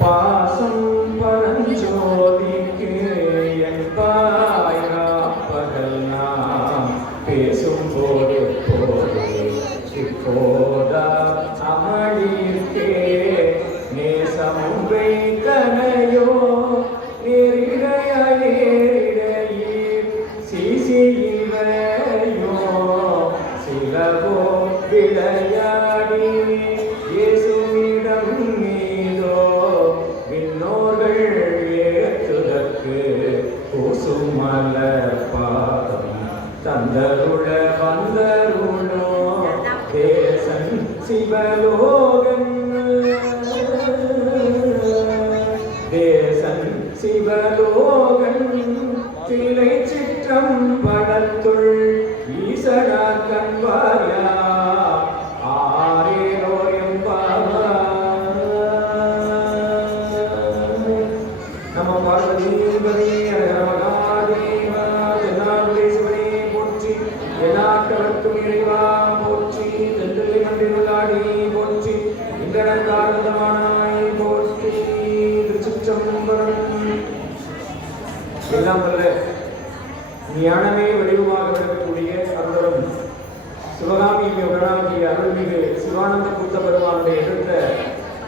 பாசம் பரஞ்சோதிக்கு என்பாயா பகல் நாம் பேசும்போது போது இப்போதா அமளிக்கே நேசமும் வைத்தனையோ நேரிடைய நேரிடையில் சிசியிலையோ சிலவோ விளையாடி இயேசுவிடம் மீதோ விண்ணோர்கள் ஏற்றுதற்கு கூசுமல பாதம் தந்தருள வந்தருளோ தேசன் சிவலோகன் தேசன் சிவலோகன் திலை சிற்றம் படத்துள் ஈசனா கண்பாயா எல்லாம் வல்ல ஞானமே வடிவமாக விளக்கக்கூடிய அருளும் சிவகாமியை உடனாகிய அருள்மிகு சிவானந்த புத்த பெருமானுடைய எடுத்த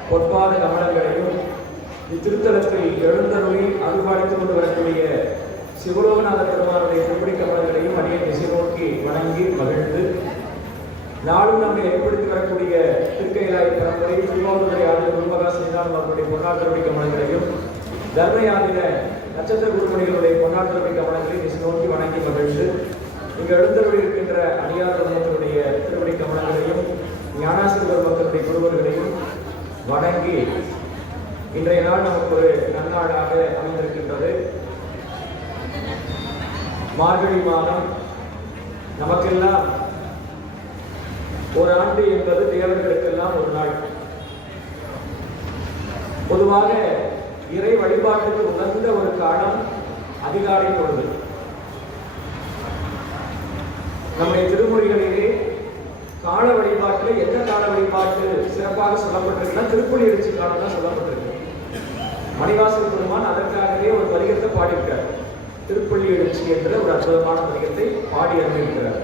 பொற்பாத கமலங்களையும் இத்திருத்தலத்தில் எழுந்தருளி அருள்பாடித்துக் கொண்டு வரக்கூடிய சிவலோகநாத பெருமானுடைய திருப்படி கமலங்களையும் அடியை திசை நோக்கி வணங்கி மகிழ்ந்து நாளும் நம்மை ஏற்படுத்தி வரக்கூடிய திருக்கையிலாய் பரம்பரை திருவாவூரை ஆண்டு குருமகா சன்னிதானம் அவர்களுடைய பொன்னாட்டருடைய கமலங்களையும் தர்மயாதின நட்சத்திர குருமணிகளுடைய பொன்னாட்டருடைய கமலங்களை திசை நோக்கி வணங்கி மகிழ்ந்து இங்கு எழுந்தருளி இருக்கின்ற அடியார் தர்மத்தினுடைய திருப்படி கமலங்களையும் ஞானாசிரியர் மக்களுடைய குருவர்களையும் வணங்கி இன்றைய நாள் நமக்கு ஒரு நன்னாளாக அமைந்திருக்கின்றது. மார்கழி மாதம் நமக்கெல்லாம் ஒரு ஆண்டு என்பது தேவர்களுக்கெல்லாம் ஒரு நாள். பொதுவாக இறை வழிபாட்டுக்கு உகந்த ஒரு காலம் அதிகாலை பொழுது. நம்முடைய திருமொழிகளிலே கால வழிபாட்டில் எந்த கால வழிபாட்டு சிறப்பாக சொல்லப்பட்டிருக்குன்னா திருப்பலி எழுச்சி காலம் தான் சொல்லப்பட்டிருக்கு. மணிவாசல் பெருமான் அதற்காகவே ஒரு பதிகத்தை பாடியிருக்கிறார். திருப்பள்ளி எழுச்சி என்ற ஒரு அற்புதமான பதிகத்தை பாடி அனுப்பியிருக்கிறார்.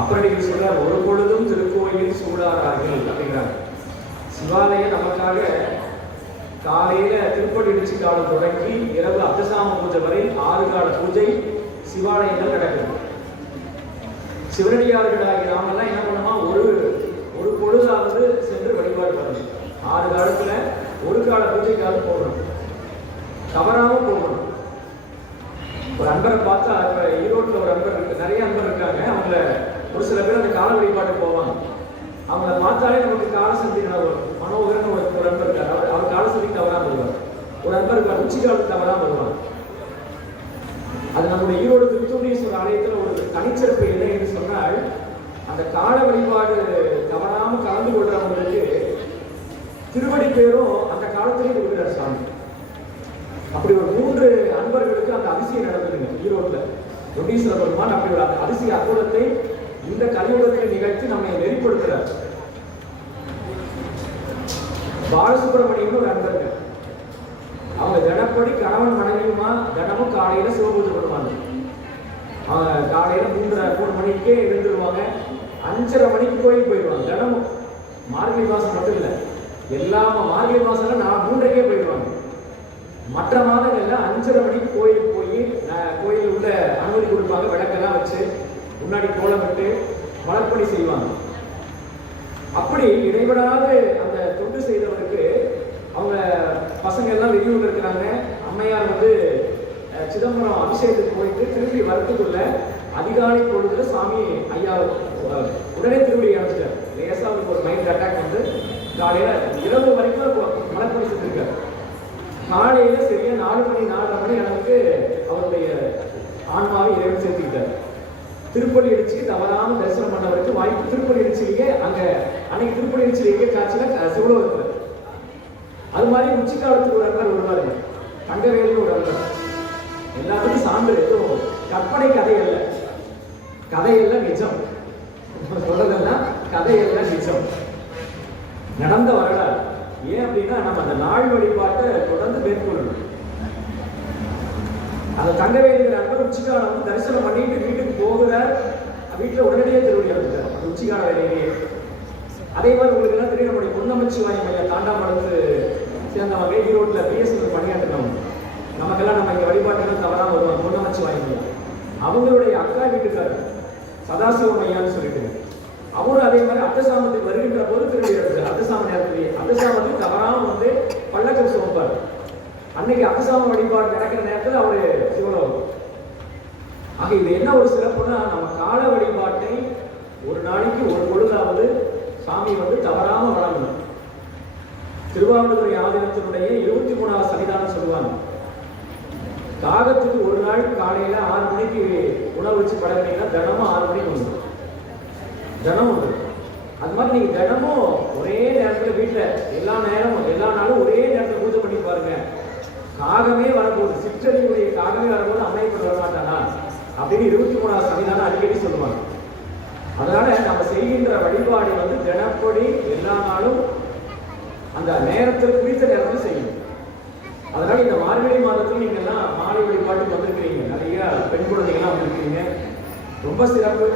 அப்புறம் நீங்க சொல்றார், ஒரு பொழுதும் திருக்கோயில் சூடாரார்கள் அப்படிங்கிறார். சிவாலயம் நமக்காக காலையில திருப்பள்ளி எழுச்சி காலம் தொடங்கி இரவு அர்த்தசாம பூஜை வரை 6 கால பூஜை சிவாலயங்கள் நடக்குது. சிவனடியார்களாகி நாமெல்லாம் என்ன பண்ணோமா, ஒரு பொழுதாவது சென்று வழிபாடு பண்ணணும். 6 காலத்துல ஒரு கால பூஜைக்காக போகணும், தவறாம போகணும். ஒரு அன்பரை பார்த்தா, இப்ப ஈரோட்டில் ஒரு அன்பர் இருக்கு, நிறைய அன்பர் இருக்காங்க. அவங்கள ஒரு சில பேர் அந்த கால வழிபாட்டுக்கு போவாங்க. அவங்கள பார்த்தாலே நமக்கு கால சந்தி மனோகரன் ஒரு அன்பர் இருக்காரு. அவர் கால சந்தி தவறாம வருவார். ஒரு அன்பர் இருக்கார், உச்சி காலத்து தவறாம வருவாங்க. அது நம்முடைய ஈரோடு திருத்தூண்டீஸ்வரர் ஆலயத்தில் ஒரு தனிச்சிறப்பு என்ன என்று சொன்னால், அந்த கால வழிபாடு தவறாம கலந்து கொள்றவங்களுக்கு திருவடி பேரும் அந்த காலத்திலேயே கொடுக்கிறார் சாமி. அப்படி ஒரு 3 அன்பர்களுக்கு அந்த அதிசயம் நடந்ததுங்க ஈரோட்டில். தொண்டீஸ்வரர் பெருமான் அப்படி ஒரு அந்த அதிசய அற்புதத்தை இந்த கலியுகத்தில் நிகழ்த்தி நம்மை நெறிப்படுத்துறார். பாலசுப்ரமணியம் ஒரு அன்பர்கள், அவங்க தினப்படி கணவன் மனைவியுமா தினமும் காலையில சிவபூஜை பண்ணுவாங்க. அவங்க காலையில 3 மணிக்கே எழுந்துருவாங்க. 5:30 மணிக்கு கோயில் போயிடுவாங்க. தினமும் மார்கழி மாசம் மட்டும் இல்லை, எல்லா மார்கழி மாசம்ல 3:30க்கே போயிடுவாங்க. மற்ற மாதங்கள்ல 5:30 மணிக்கு கோயிலுக்கு போய் கோயில் உள்ள அனுமதி கொடுப்பாங்க. விளக்கெல்லாம் வச்சு முன்னாடி கோலமிட்டு மலர்ப்பணி செய்வாங்க. அப்படி இடைவிடாது அந்த தொண்டு செய்தவருக்கு அவங்க பசங்க எல்லாம் வெளியூர்ல இருக்கிறாங்க. அம்மையார் சிதம்பரம் அபிஷேகத்துக்கு போயிட்டு திரும்பி வரத்துக்குள்ள அதிகாலை பொழுதுல சாமி ஐயா உடனே திரும்பி அனுப்பிச்சிட்டார். லேசா அவருக்கு ஒரு மைண்ட் அட்டாக் வந்து காலையில இரவு வரைக்கும் மலர்ப்பணி செஞ்சிருக்காரு. காலையில சரியா 4 மணி 4:30 மணி அளவுக்கு அவருடைய ஆன்மாவை இறைவன் சேர்த்துக்கிட்டார். திருப்பள்ளி எழுச்சிக்கு தவறாம தரிசனம் பண்ணவருக்கு வாய்ப்பு. திருப்பள்ளி எழுச்சியிலேயே அன்னைக்கு திருப்பள்ளி எழுச்சியிலேயே காட்சியில சிவலோகத்துல அது மாதிரி உச்சி காலத்துக்கு ஒரு அன்பர் வருவாரு, தங்கவேலு ஒரு அன்பர். எல்லாத்துக்கும் சான்று, எதுவும் கற்பனை கதையல்ல, கதையெல்லாம் நிஜம். சொல்றதெல்லாம் கதையெல்லாம் நிஜம். வருஷம் நடந்த வரலாறு. ஏன் அப்படின்னா நம்ம அந்த நாள் வழிபாட்டை தொடர்ந்து மேற்கொள்ளணும். அந்த தங்கவேலுங்கிற அன்பர் உச்சிக்காலம் வந்து தரிசனம் பண்ணிட்டு வீட்டுக்கு போகிறார். வீட்டில் உடனடியே திருவடி எடுத்துட்டார் அந்த உச்சிக்கால வேலையிலேயே. அதே மாதிரி உங்களுக்கு எல்லாம் தெரியும், நம்முடைய பொன்னமச்சிவாயம் ஐயா தாண்டாமலத்து சேர்ந்தவங்க ஈரோட்டில் பிஎஸ்எல் பணியாற்றினவங்க. நமக்கெல்லாம் நம்ம இங்கே வழிபாட்டுகள் தவறாம வருவாங்க. பொன்னமச்சிவாயம் ஐயா அவங்களுடைய அக்கா வீட்டுக்காரர் சதாசிவம் ஐயான்னு சொல்லிட்டு அவரும் அதே மாதிரி அத்தசாமத்துக்கு வருகின்ற போது திருவடி எடுத்தார். அத்தசாம நேரத்திலேயே அத்தசாமத்துக்கு தவறாம வந்து பல்லக்கம் சுமப்பார். அன்னைக்கு அத்தசாம வழிபாடு நடக்கிற நேரத்தில் அவரு சிவலோகம். ஆக இது என்ன ஒரு சிறப்புன்னா, நம்ம கால வழிபாட்டை ஒரு நாளைக்கு ஒரு பொழுதாவது சாமி வந்து தவறாம வழங்கணும். திருவாவடுதுறை ஆதீனத்தினுடைய 23வது சன்னிதானம் சொல்லுவாங்க. காகத்துக்கு ஒரு நாள் காலையில 6 மணிக்கு உணவு வச்சு பழகினீங்கன்னா தினமும் 6 மணிக்கு வந்துடும். தினமும் உண்டு. அது மாதிரி நீங்க தினமும் ஒரே நேரத்துல வீட்டுல எல்லா நேரமும் எல்லா நாளும் ஒரே நேரத்துல பூஜை பண்ணி பாருங்க. காகமே வரப்போகுது, சிற்றறிவுடைய காகமே வரும்போது அம்மையப்பட்டு வரமாட்டானா அப்படின்னு 23வது சன்னிதானம் அடிக்கடி சொல்லுவாங்க. அதனால நம்ம செய்கின்ற வழிபாடு வந்து தினப்படி எல்லா நாளும் அந்த நேரத்தில் குறித்த நேரத்தில் செய்யணும். அதனால இந்த மார்கழி மாதத்தில் நீங்க எல்லாம் மாலை வழிபாட்டுக்கு வந்திருக்கிறீங்க. நிறைய பெண் குழந்தைகள்லாம் வந்திருக்கிறீங்க. ரொம்ப சிறப்பு.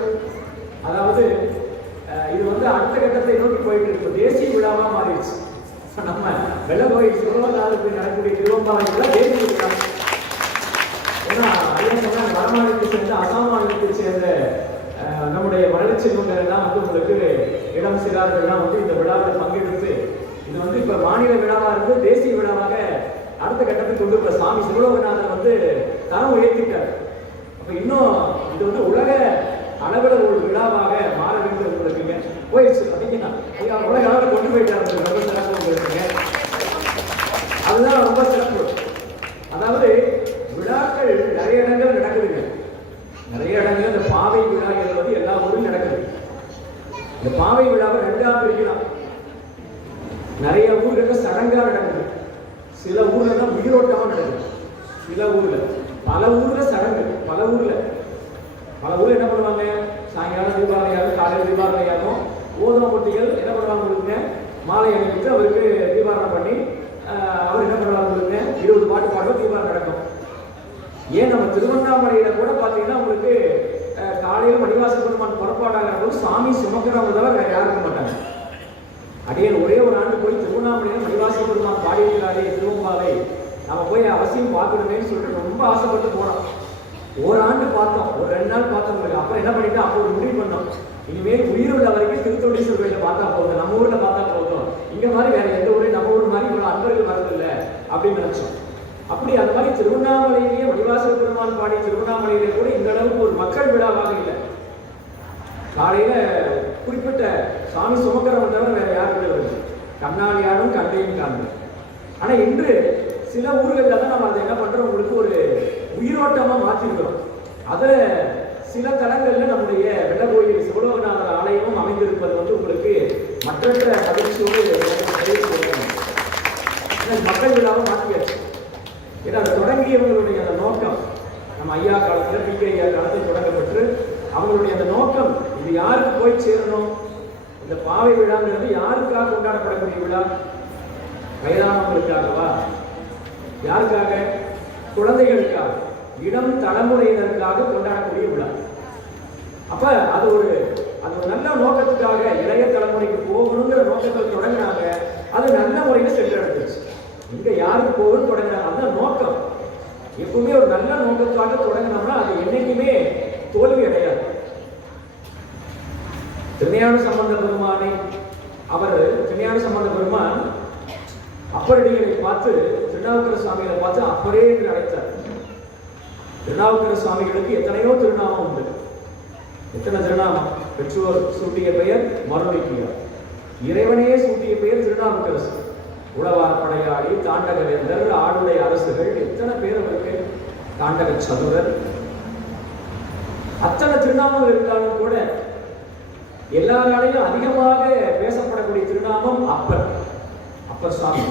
அதாவது இது வந்து அடுத்த கட்டத்தை நோக்கி போயிட்டு இருக்கு. தேசிய விழாவா மாறிடுச்சு. நம்ம வெள்ளக்கோயில் சுரவநாதத்தில் நடக்கக்கூடிய திருவம்பாவைகளை தேசிய விழா. ஏன்னா ஐயா சொன்னா வட மாநிலத்தை சேர்ந்த அசாம் மாநிலத்தை சேர்ந்த நம்முடைய வளர்ச்சி எல்லாம் வந்து உங்களுக்கு இடம் சிறார்கள்லாம் வந்து இந்த விழாவில் பங்கெடுத்து இது வந்து இப்ப மாநில விழாவா இருந்து தேசிய விழாவாக அடுத்த கட்டத்துக்கு கொண்டு போற சாமி சிவலோகநாதர் வந்து தரம் உயர்த்திட்டார். அப்ப இன்னும் இது வந்து உலக அளவில் ஒரு விழாவாக மாற வேண்டும் உங்களுக்கு போயிடுச்சு. அப்படின்னா ஐயா உலக அளவில் கொண்டு போயிட்டாரு. ரொம்ப சிறப்பு இருக்குங்க. அதுதான் ரொம்ப சிறப்பு. அதாவது விழாக்கள் நிறைய இடங்கள் நடக்குதுங்க. நிறைய இடங்கள் இந்த பாவை விழா என்பது எல்லா ஊரிலும் நடக்குது. இந்த பாவை விழாவை 2ஆ பிரிக்கலாம். நிறைய ஊர்கள்ல சடங்கா நடக்குது, சில ஊர்ல தான் உயிரோட்டமா நடக்குது. சில ஊர்ல, பல ஊர்ல சடங்கு, பல ஊர்ல என்ன பண்ணுவாங்க, சாயங்காலம் தீபாவளியாகும், காலையில் தீபாவளியாகும், ஊதுமத்திகள் என்ன பண்ணுவாங்க, மாலை அணிவித்து அவருக்கு தீபாவளி பண்ணி அவர் என்ன பண்ணுவாங்க, 20 பாட்டு பாடுவோம், தீபாவளி நடக்கும். ஏன் நம்ம திருவண்ணாமலையில கூட பாத்தீங்கன்னா உங்களுக்கு காலையில் மணிவாசல் பெருமான் புறப்பாடாகிற போது சாமி சுமக்கிறவங்க தவிர வேற யாரும் இருக்க மாட்டாங்க. அடியே ஒரே ஒரு ஆண்டு போய் திருவண்ணாமலையில மணிவாசல் பெருமான் பாடியிருக்கிறாரே திருவம்பாவை, நம்ம போய் அவசியம் பார்க்கணுமேன்னு சொல்லிட்டு ரொம்ப ஆசைப்பட்டு போனோம். ஒரு ஆண்டு பார்த்தோம், ஒரு 2 நாள் பார்த்தோம். அப்புறம் என்ன பண்ணிட்டோம், அப்போ ஒரு முடிவு பண்ணோம், இனிமேல் உயிர் உள்ள வரைக்கும் திருத்தொண்டீஸ்வரர் கோயில பார்த்தா போதும், நம்ம ஊர்ல பார்த்தா போதும், இங்க மாதிரி வேற எந்த ஊரையும் நம்ம ஊர் மாதிரி இவ்வளவு அன்பர்கள் வரதில்லை அப்படின்னு நினைச்சோம். அப்படி அந்த மாதிரி திருவண்ணாமலையிலேயே மணிவாசல் பெருமான் பாடி திருவண்ணாமலையிலே கூட இந்த அளவுக்கு ஒரு மக்கள் விழாவாக இல்லை. காலையில குறிப்பிட்ட சாமி சுமக்கிறவங்க தவிர வேற யாருமே வருது, கண்ணாலியாரும் கண்டையும் காண்பு. ஆனா இன்று சில ஊர்கள்ல தான் நம்ம அதை என்ன பண்றோம், உங்களுக்கு ஒரு உயிரோட்டமா மாற்றிருக்கிறோம். அதுல சில தலங்கள்ல நம்முடைய வெள்ளக்கோயில் சிவலோகநாதர் ஆலயமும் அமைந்திருப்பது வந்து உங்களுக்கு மற்ற மகிழ்ச்சியோடு மக்கள் விழாவை மாற்றியாச்சு. ஏன்னா அதை தொடங்கியவங்களுடைய அந்த நோக்கம் நம்ம ஐயா காலத்துல பி.கே. ஐயா காலத்தில் தொடங்கப்பட்டு அவங்களுடைய அந்த நோக்கம் இது யாருக்கு போய் சேரணும், இந்த பாவை விழாங்கிறது யாருக்காக கொண்டாடப்படக்கூடிய விழா, வயதானவங்களுக்காகவா, யாருக்காக, குழந்தைகளுக்காக, இளம் தலைமுறையினருக்காக கொண்டாடக்கூடிய விழா. அப்ப அது ஒரு நல்ல நோக்கத்துக்காக இளைய தலைமுறைக்கு போகணுங்கிற நோக்கத்தில் தொடங்கினாங்க. அது நல்ல முறையில சென்றடைஞ்சிச்சு. இங்க யாருக்கு போகணும்னு தொடங்கினாங்க, அதுதான் நோக்கம். எப்பவுமே ஒரு நல்ல நோக்கத்துக்காக தொடங்கினோம்னா அது என்னைக்குமே தோல்வி அடையாது. திருஞான சம்பந்த பெருமானை திருஞான சம்பந்த பெருமான் அப்பரடிகளை பார்த்து திருநாவுக்கர சுவாமிகளை பார்த்து அப்பரே என்று அழைத்தார். திருநாவுக்கர சுவாமிகளுக்கு எத்தனையோ திருநாமம் உண்டு. எத்தனை திருநாமம், பெற்றோர் சூட்டிய பெயர் மருளிக்கியார், இறைவனே சூட்டிய பெயர் திருநாவுக்கரசு, உளவார படையாளி, தாண்டகவேந்தர், ஆளுடைய அரசுகள், எத்தனை பேர் அவருக்கு, தாண்டக சதுரர், அத்தனை திருநாமங்கள் இருந்தாலும் கூட எல்லாராலையும் அதிகமாக பேசப்படக்கூடிய திருநாமம் அப்பர். அப்பர் சுவாமி.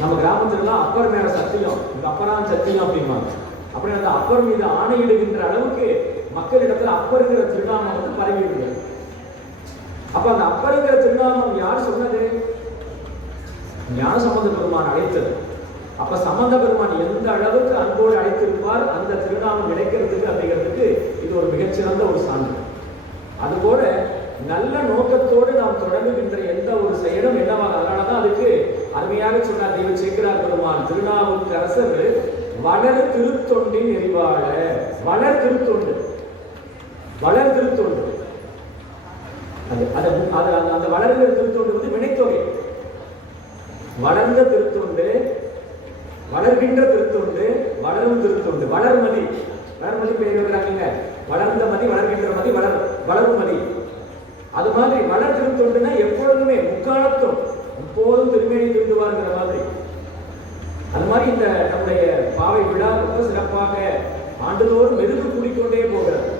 நம்ம கிராமத்துலாம் அப்பர் மேல சத்தியம், இந்த அப்பரான் சத்தியம் அப்படிம்பாங்க. அப்படி அந்த அப்பர் மீது ஆணையிடுகின்ற அளவுக்கு மக்களிடத்துல அப்பருங்கிற திருநாமம் வந்து பரவி இருக்கு. அப்ப அந்த அப்பருங்கிற திருநாமம் யார் சொன்னது? ஞானசம்பந்த பெருமான் அழைத்தது. அப்ப சம்பந்த பெருமான் எந்த அளவுக்கு அன்போடு அழைத்திருப்பார் அந்த திருநாமம் கிடைக்கிறதுக்கு அப்படிங்கிறதுக்கு இது ஒரு மிகச்சிறந்த ஒரு சான்று. அதுபோல நல்ல நோக்கத்தோடு நாம் தொடங்குகின்ற எந்த ஒரு செயலும் என்னவாக, அதனாலதான் அதுக்கு அருமையாக சொன்னார் தெய்வ சேக்கிழார் பெருமான் திருநாவுக்கரசர் வளர் திருத்தொண்டின் எரிவாழ. வளர் திருத்தொண்டு, வளர் திருத்தொண்டு, அந்த வளர்கிற திருத்தொண்டு வந்து வினைத்தொகை. வளர்ந்த திருத்தொண்டு, வளர்கின்ற திருத்தொண்டு, வளரும் திருத்தொண்டு, வளர்மதி. வளர்மதி பேர் இருக்கிறாங்க, வளர்ந்த மதி, வளர்கின்ற மதி, வளரும் மதி. அது மாதிரி வளர் திருத்தொண்டுனா எப்பொழுதுமே முக்காலத்தும் எப்போதும் திருமேனி திருந்துவாருங்கிற மாதிரி. அது மாதிரி இந்த நம்முடைய பாவை விழா ரொம்ப சிறப்பாக ஆண்டுதோறும் மெருகு கூடிக்கொண்டே போகிறது.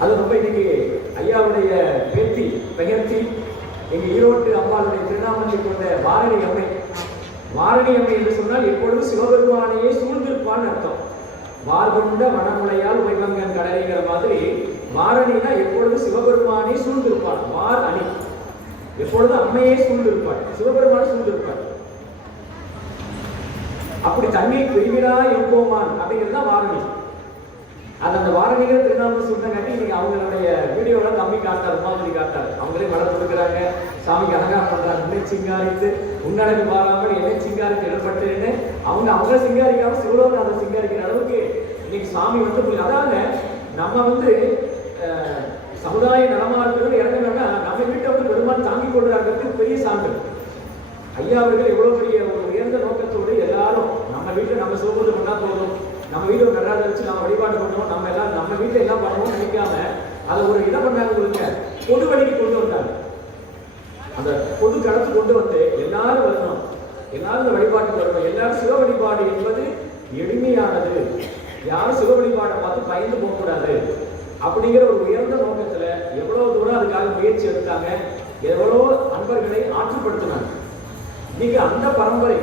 அது ரொம்ப இன்னைக்கு ஐயாவுடைய பேத்தி பெயர்த்தி எங்க ஈரோட்டு அம்மாளுடைய திருநாமத்தை கொண்ட வாரணி அம்மை. வாரணி அம்மை என்று சொன்னால் எப்பொழுதும் சிவபெருமானையே சூழ்ந்திருப்பான்னு அர்த்தம். வார்கொண்ட வனமுலையால் உமைவங்கன் கடலைங்கிற மாதிரி வாரணினா எப்பொழுதும் சிவபெருமானை சூழ்ந்திருப்பார். வார் அணி எப்பொழுதும் அம்மையே சூழ்ந்திருப்பார், சிவபெருமானை சூழ்ந்திருப்பார். அப்படி தண்ணீர் பெருவிழா எம்போமான் அப்படிங்கிறது தான் வாரணி. அது அந்த வாரணிகள் திருநாமம் சொன்னாங்க. நீங்க அவங்களுடைய வீடியோல தம்பி காட்டார், உமாபதி காட்டார். அவங்களே மலர் கொடுக்குறாங்க, சாமிக்கு அலங்காரம் பண்றாங்க. உன்னை சிங்காரித்து உன்னழகு பாராமல் என்னை சிங்காரித்து இடப்பட்டுன்னு அவங்க சிங்காரிக்காம சிவலோகநாத சிங்காரிக்கிற அளவுக்கு இன்னைக்கு சாமி வந்து அதாங்க. நம்ம வந்து சமுதாய நலமாற்றம் இறங்கணும்னா நம்ம வீட்டை வந்து பெருமாள் தாங்கிக் கொள்றாங்கிறது பெரிய சான்று. ஐயா அவர்கள் எவ்வளவு பெரிய ஒரு உயர்ந்த நோக்கத்தோடு எல்லாரும் நம்ம வீட்டுல நம்ம சோபூஜை பண்ணா போதும், நம்ம வீட்டை நடராஜ வச்சு நம்ம வழிபாடு பண்ணுவோம், நம்ம எல்லாம் நம்ம வீட்டுல எல்லாம் பண்ணுவோம் நினைக்காம அதை ஒரு இடம் பண்ணாங்க கொடுங்க, பொது வழிக்கு கொண்டு வந்தாங்க. அந்த பொது களத்து கொண்டு வந்து எல்லாரும் வரணும், எல்லாரும் இந்த வழிபாட்டுக்கு வரணும். எல்லாரும் சிவ வழிபாடு என்பது எளிமையானது, யாரும் சிவ வழிபாடை பார்த்து பயந்து போகக்கூடாது அப்படிங்கிற ஒரு உயர்ந்த நோக்கத்துல எவ்வளவு தூரம் அதுக்காக முயற்சி எடுத்தாங்க, எவ்வளோ அன்பர்களை ஆற்றுப்படுத்தினாங்க. இன்னைக்கு அந்த பரம்பரை,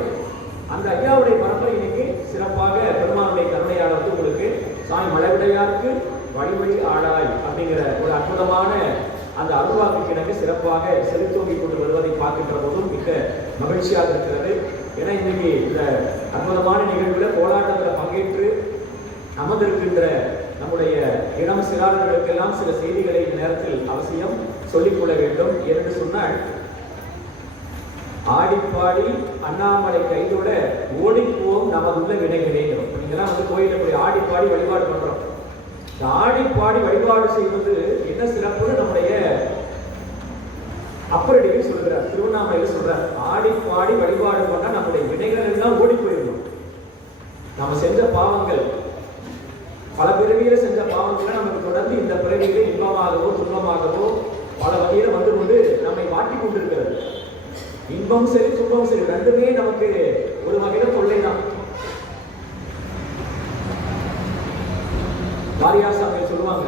அந்த ஐயாவுடைய பரம்பரை இன்னைக்கு சிறப்பாக பெருமானுடைய கருணையாளர் வந்து உங்களுக்கு சாமி மலைவிடையாருக்கு வழிவழி ஆளாய் அப்படிங்கிற ஒரு அற்புதமான அந்த அருள்வாக்கு கிணக்கு சிறப்பாக செலுத்தோங்கி கொண்டு வருவதை பார்க்கின்ற போதும் மிக மகிழ்ச்சியாக இருக்கிறது. ஏன்னா இன்னைக்கு இந்த அற்புதமான நிகழ்வுல போராட்டத்தில் பங்கேற்று அமர்ந்திருக்கின்ற நம்முடைய இளம் சிறார்களுக்கெல்லாம் சில செய்திகளை இந்த நேரத்தில் அவசியம் சொல்லிக்கொள்ள வேண்டும். என்று சொன்னால், ஆடிப்பாடி அண்ணாமலை கைதோட ஓடிப்போம் நமதுள்ள வினைகளே. நீங்கெல்லாம் வந்து கோயில போய் ஆடிப்பாடி வழிபாடு பண்றோம். இந்த ஆடிப்பாடி வழிபாடு செய்வது என்ன சிறப்புன்னு நம்முடைய அப்பரடியில் சொல்கிறார், திருவண்ணாமலையில் சொல்றார். ஆடிப்பாடி வழிபாடு பண்ணா நம்முடைய வினைகள் எல்லாம் ஓடி போயிடணும். நம்ம செஞ்ச பாவங்கள், பல பிறவியில செஞ்ச பாவங்களை நமக்கு தொடர்ந்து இந்த பிறவியில இன்பமாகவோ துன்பமாகவோ பல வகையில வந்து கொண்டு நம்மை மாற்றிக் கொண்டிருக்கிறது. இன்பம் சரி துன்பம் சரி ரெண்டுமே நமக்கு ஒரு வகையில தொல்லைதான். வாரியாசாமி சொல்லுவாங்க,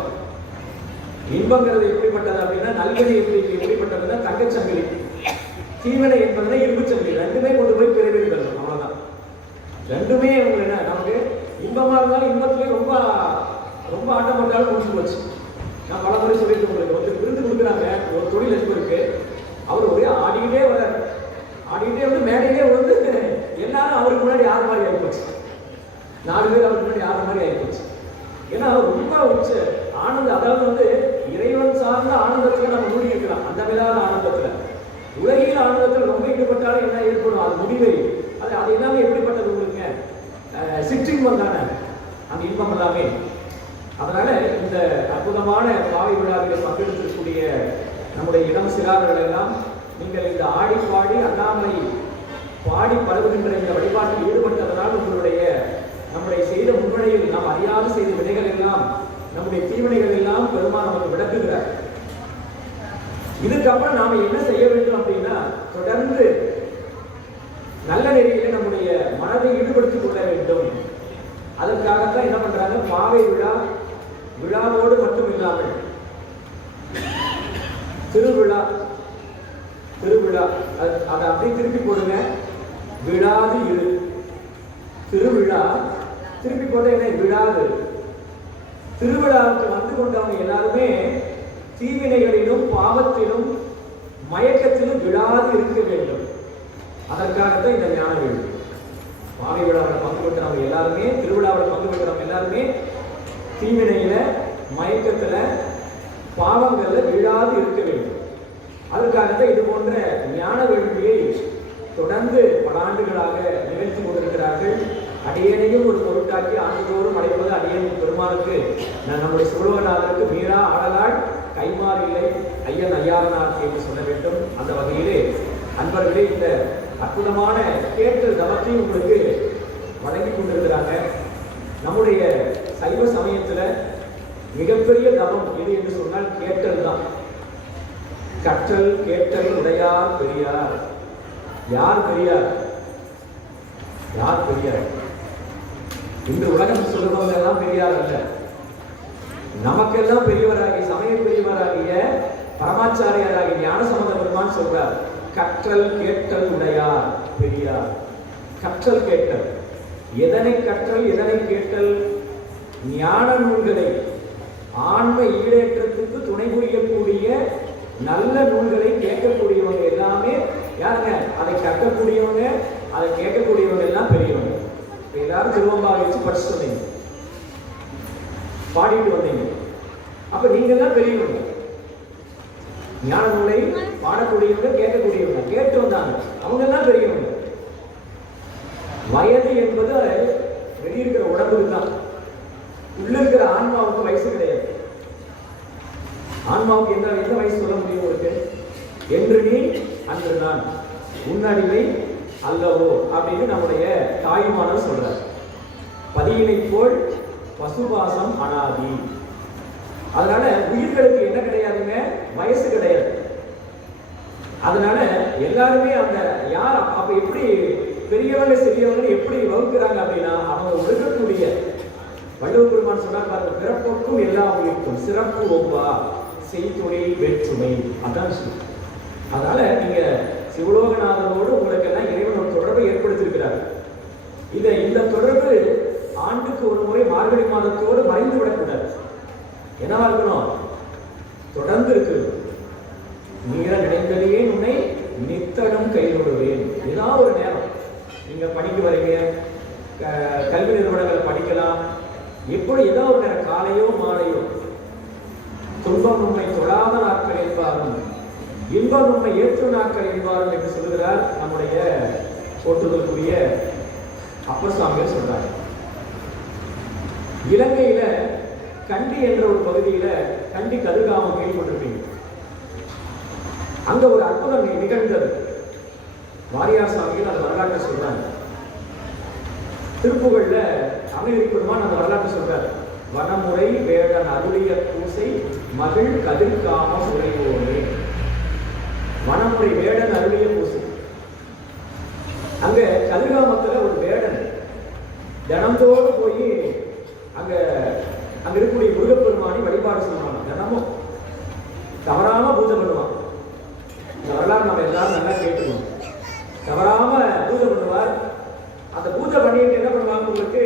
இன்பங்கிறது எப்படிப்பட்டது அப்படின்னா நல்வினை எப்படிப்பட்டதுன்னா தங்கச்சங்கிலி, தீவினை என்பதுன்னா இரும்பு சங்கிலி. ரெண்டுமே கொண்டு போய் பிறவியில் தரும், அவ்வளவுதான். ரெண்டுமே என்ன, நமக்கு இன்பமா இருந்தாலும் இன்பத்திலே ரொம்ப ரொம்ப ஆட்டம் போட்டாலும் முடிச்சு போச்சு. நான் பல முறை சொல்லிட்டு உங்களுக்கு வந்து விருந்து கொடுக்குறாங்க, ஒரு தொழில் இருக்கு, அவர் ஒரே ஆடிக்கிட்டே வர்றாரு, ஆடிக்கிட்டே வந்து மேடையிலே வந்து எல்லாரும் அவருக்கு முன்னாடி யார் மாதிரி ஆகிப்போச்சு, 4 பேர் அவருக்கு முன்னாடி யார் மாதிரி ஆகிப்போச்சு. ஏன்னா ரொம்ப உச்ச ஆனந்தம், அதாவது வந்து இறைவன் சார்ந்த ஆனந்தத்துல நம்ம மூடி இருக்கலாம். அந்த மேலான ஆனந்தத்துல, உலகில் ஆனந்தத்தில் ரொம்ப ஈடுபட்டாலும் என்ன ஏற்படும், அது முடிவை அது எல்லாமே எப்படிப்பட்டது உங்களுக்கு சிற்றின்பம் தானே அந்த இன்பம் எல்லாமே. அதனால இந்த அற்புதமான பாவை விழாவில் பங்கெடுத்திருக்கக்கூடிய நம்முடைய இளம் சிறார்கள் எல்லாம் நீங்கள் இந்த ஆடி பாடி அண்ணாமலை பாடி பரவுகின்ற இந்த வழிபாட்டில் ஈடுபட்டதனால் நம்முடைய செய்த முன்வடையில் நாம் அறியாது செய்த வினைகள் எல்லாம், நம்முடைய தீவினைகள் எல்லாம் பெருமான் நமக்கு விளக்குகிறார். இதுக்கப்புறம் நாம என்ன செய்ய வேண்டும் அப்படின்னா, தொடர்ந்து நல்ல நெறியில நம்முடைய மனதை ஈடுபடுத்திக் கொள்ள வேண்டும். அதற்காகத்தான் என்ன பண்றாங்க, பாவை விழாவோடு மட்டும் இல்லாமல் திருவிழா அதை அப்படியே திருப்பி போடுங்க, விழாது இரு. திருவிழா திருப்பி போட்ட என்ன, விழாது. திருவிழாவுக்கு வந்து கொண்டவங்க எல்லாருமே தீவினைகளிலும் பாவத்திலும் மயக்கத்திலும் விழாது இருக்க வேண்டும். அதற்காகத்தான் இந்த ஞான வேள்வி. பாவை விழாவில் பங்கு பெற்றவங்க எல்லாருமே, திருவிழாவில் பங்கு பெற்றவங்க எல்லாருமே தீவினையில, மயக்கத்துல, பாவங்கள்ல விழாது இருக்க வேண்டும். அதற்காகத்தான் இது போன்ற ஞான வேள்வியை தொடர்ந்து பல ஆண்டுகளாக நிகழ்த்தி கொண்டிருக்கிறார்கள். அடியேனையும் ஒரு பொருட்டாக்கி ஆண்டுதோறும் அடைப்பது அடியேன் பெருமானுக்கு நம்முடைய சுலோகநாதருக்கு மீரா ஆடலால் கைமாறு இல்லை ஐயன் ஐயாவனார் என்று சொல்ல வேண்டும். அந்த வகையிலே அன்பர்களே, இந்த அற்புதமான கேட்டு தவத்தையும் உங்களுக்கு வழங்கி கொண்டிருக்கிறாங்க. நம்முடைய சைவ சமயத்துல மிகப்பெரிய தவம் எது என்று சொன்னால் கேட்டல் தான். கற்றல் கேட்டல் உடையார் பெரியார். யார் பெரியார்? யார் பெரியார்? இன்று உலகம் சொல்லுறவங்க எல்லாம் பெரியார் அல்ல. நமக்கெல்லாம் பெரியவராகிய சமய பெரியவராகிய பரமாச்சாரியாராகிய ஞானசம்பந்த பெருமான் சொல்றார், கற்றல் கேட்டல் உடையார் பெரியார். கற்றல் கேட்டல், எதனை கற்றல் எதனை கேட்டல்? ஞான நூல்களை, ஆன்ம ஈடேற்றத்துக்கு துணை புரியக்கூடிய நல்ல நூல்களை கேட்கக்கூடியவங்க எல்லாமே யாருங்க? அதை கற்கக்கூடியவங்க, அதை கேட்கக்கூடியவங்க எல்லாம் பெரியவங்க. எல்லாரும் திருவம்பாவை வச்சு படிச்சுட்டு வந்தீங்க, பாடிட்டு வந்தீங்க. அப்ப நீங்க எல்லாம் பெரியவங்க. ஞான நூலை பாடக்கூடியவங்க, கேட்கக்கூடியவங்க, கேட்டு வந்தாங்க, அவங்க எல்லாம் பெரியவங்க. வயது என்பது வெளியிருக்கிற உடம்புக்கு தான். உள்ள இருக்கிற ஆன்மாவுக்கு வயசு கிடையாது. ஆன்மாவுக்கு எந்த வயசு சொல்ல முடியும் உங்களுக்கு? என்று நீ அன்று நான் உன்னடிமை அல்லவோ அப்படின்னு நம்முடைய தாய்மானவர் சொல்றார். பதியினை போல் பசுபாசம் அனாதி. அதனால உயிர்களுக்கு என்ன கிடையாதுங்க? வயசு கிடையாது. அதனால எல்லாருமே அந்த யார் அப்ப எப்படி பெரியவங்க சிறியவங்க எப்படி வகுக்கிறாங்க அப்படின்னா, அவங்க ஒழுகக்கூடிய வள்ளுவ பெருமான் சொன்னார் பாருங்க, பிறப்புக்கும் எல்லா உயிர்க்கும் சிறப்பு ஒவ்வா செய்தொழில் வேற்றுமை. அதான் விஷயம். அதனால நீங்க சிவலோகநாதனோடு உங்களுக்கு எல்லாம் இறைவன் ஒரு தொடர்பை ஏற்படுத்தியிருக்கிறார். இந்த தொடர்பு ஆண்டுக்கு ஒரு முறை மார்கழி மாதத்தோடு மறைந்து விடக்கூடாது. என்னவா இருக்கணும்? தொடர்ந்து இருக்கு. நீர நினைந்ததையே உன்னை நித்தடம் கைவிடுவேன். ஏதாவது ஒரு நேரம் நீங்க படிக்க வரீங்க, கல்வி நிறுவனங்கள் படிக்கலாம். எப்படி ஏதாவது ஒரு நேரம், காலையோ மாலையோ, துன்பம் உண்மை தொழாத நாட்கள் என்பாரும் இன்பம் உண்மை ஏற்று நாட்கள் என்பாரும் என்று சொல்லுகிறார் நம்முடைய போற்றுதலுக்குரிய அப்பர் சுவாமிகள் சொல்றாங்க. இலங்கையில கண்டி என்ற ஒரு பகுதியில, கண்டி கதிர்காமம் கேள்விப்பட்டிருப்பீங்க. அங்க ஒரு அற்புதம் நிகழ்ந்தது. வாரியார் சுவாமிகள் அந்த வரலாற்றை சொல்றாங்க. திருப்புகழ்ல அமைதிக்குமான் அந்த வரலாற்றை சொல்றார். வனமுறை வேடன் அருளிய பூசை மகிழ் கதிர்காம உரையோனே. வனமுறை வேடன் அருளிய பூசை. அங்க கதிர்காமத்துல ஒரு வேடன் தினந்தோடு போய் அங்க இருக்கக்கூடிய முருகப்பெருமானை வழிபாடு செய்வாங்க. தினமும் தவறாம பூஜை பண்ணுவான். இந்த வரலாறு நம்ம எல்லாரும் நல்லா கேட்டுக்கணும். தவறாம பூஜை பண்ணுவார். அந்த பூஜை பண்ணிட்டு என்ன பண்ணுவாங்க உங்களுக்கு?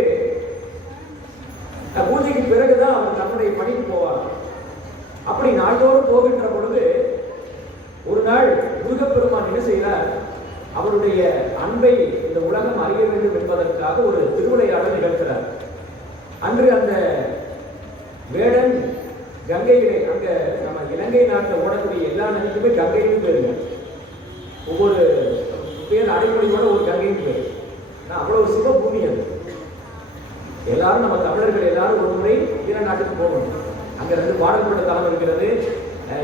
பூஜைக்கு பிறகுதான் அவர் தன்னுடைய பணிக்கு போவார். அப்படி நாள்தோறும் போகின்ற பொழுது ஒரு நாள் முருகப்பெருமான் என்ன செய்கிறார்? அவருடைய அன்பை இந்த உலகம் அறிய வேண்டும் என்பதற்காக ஒரு திருவிளையாடல் நிகழ்கிறார். அன்று அந்த வேடன் கங்கையிலே, அங்க நம்ம இலங்கை நாட்டில் ஓடக்கூடிய எல்லா நதிக்குமே கங்கைன்னு பேருங்க. ஒவ்வொரு பேர் அடைமொழியோட ஒரு கங்கைன்னு பேரு. அவ்வளவு ஒரு சிவபூமி அது. எல்லாரும் நம்ம தமிழர்கள் எல்லாரும் ஒரு முறை ஈர நாட்டுக்கு போகணும். அங்க இருந்து பாடல்பட்ட தலம் இருக்கிறது.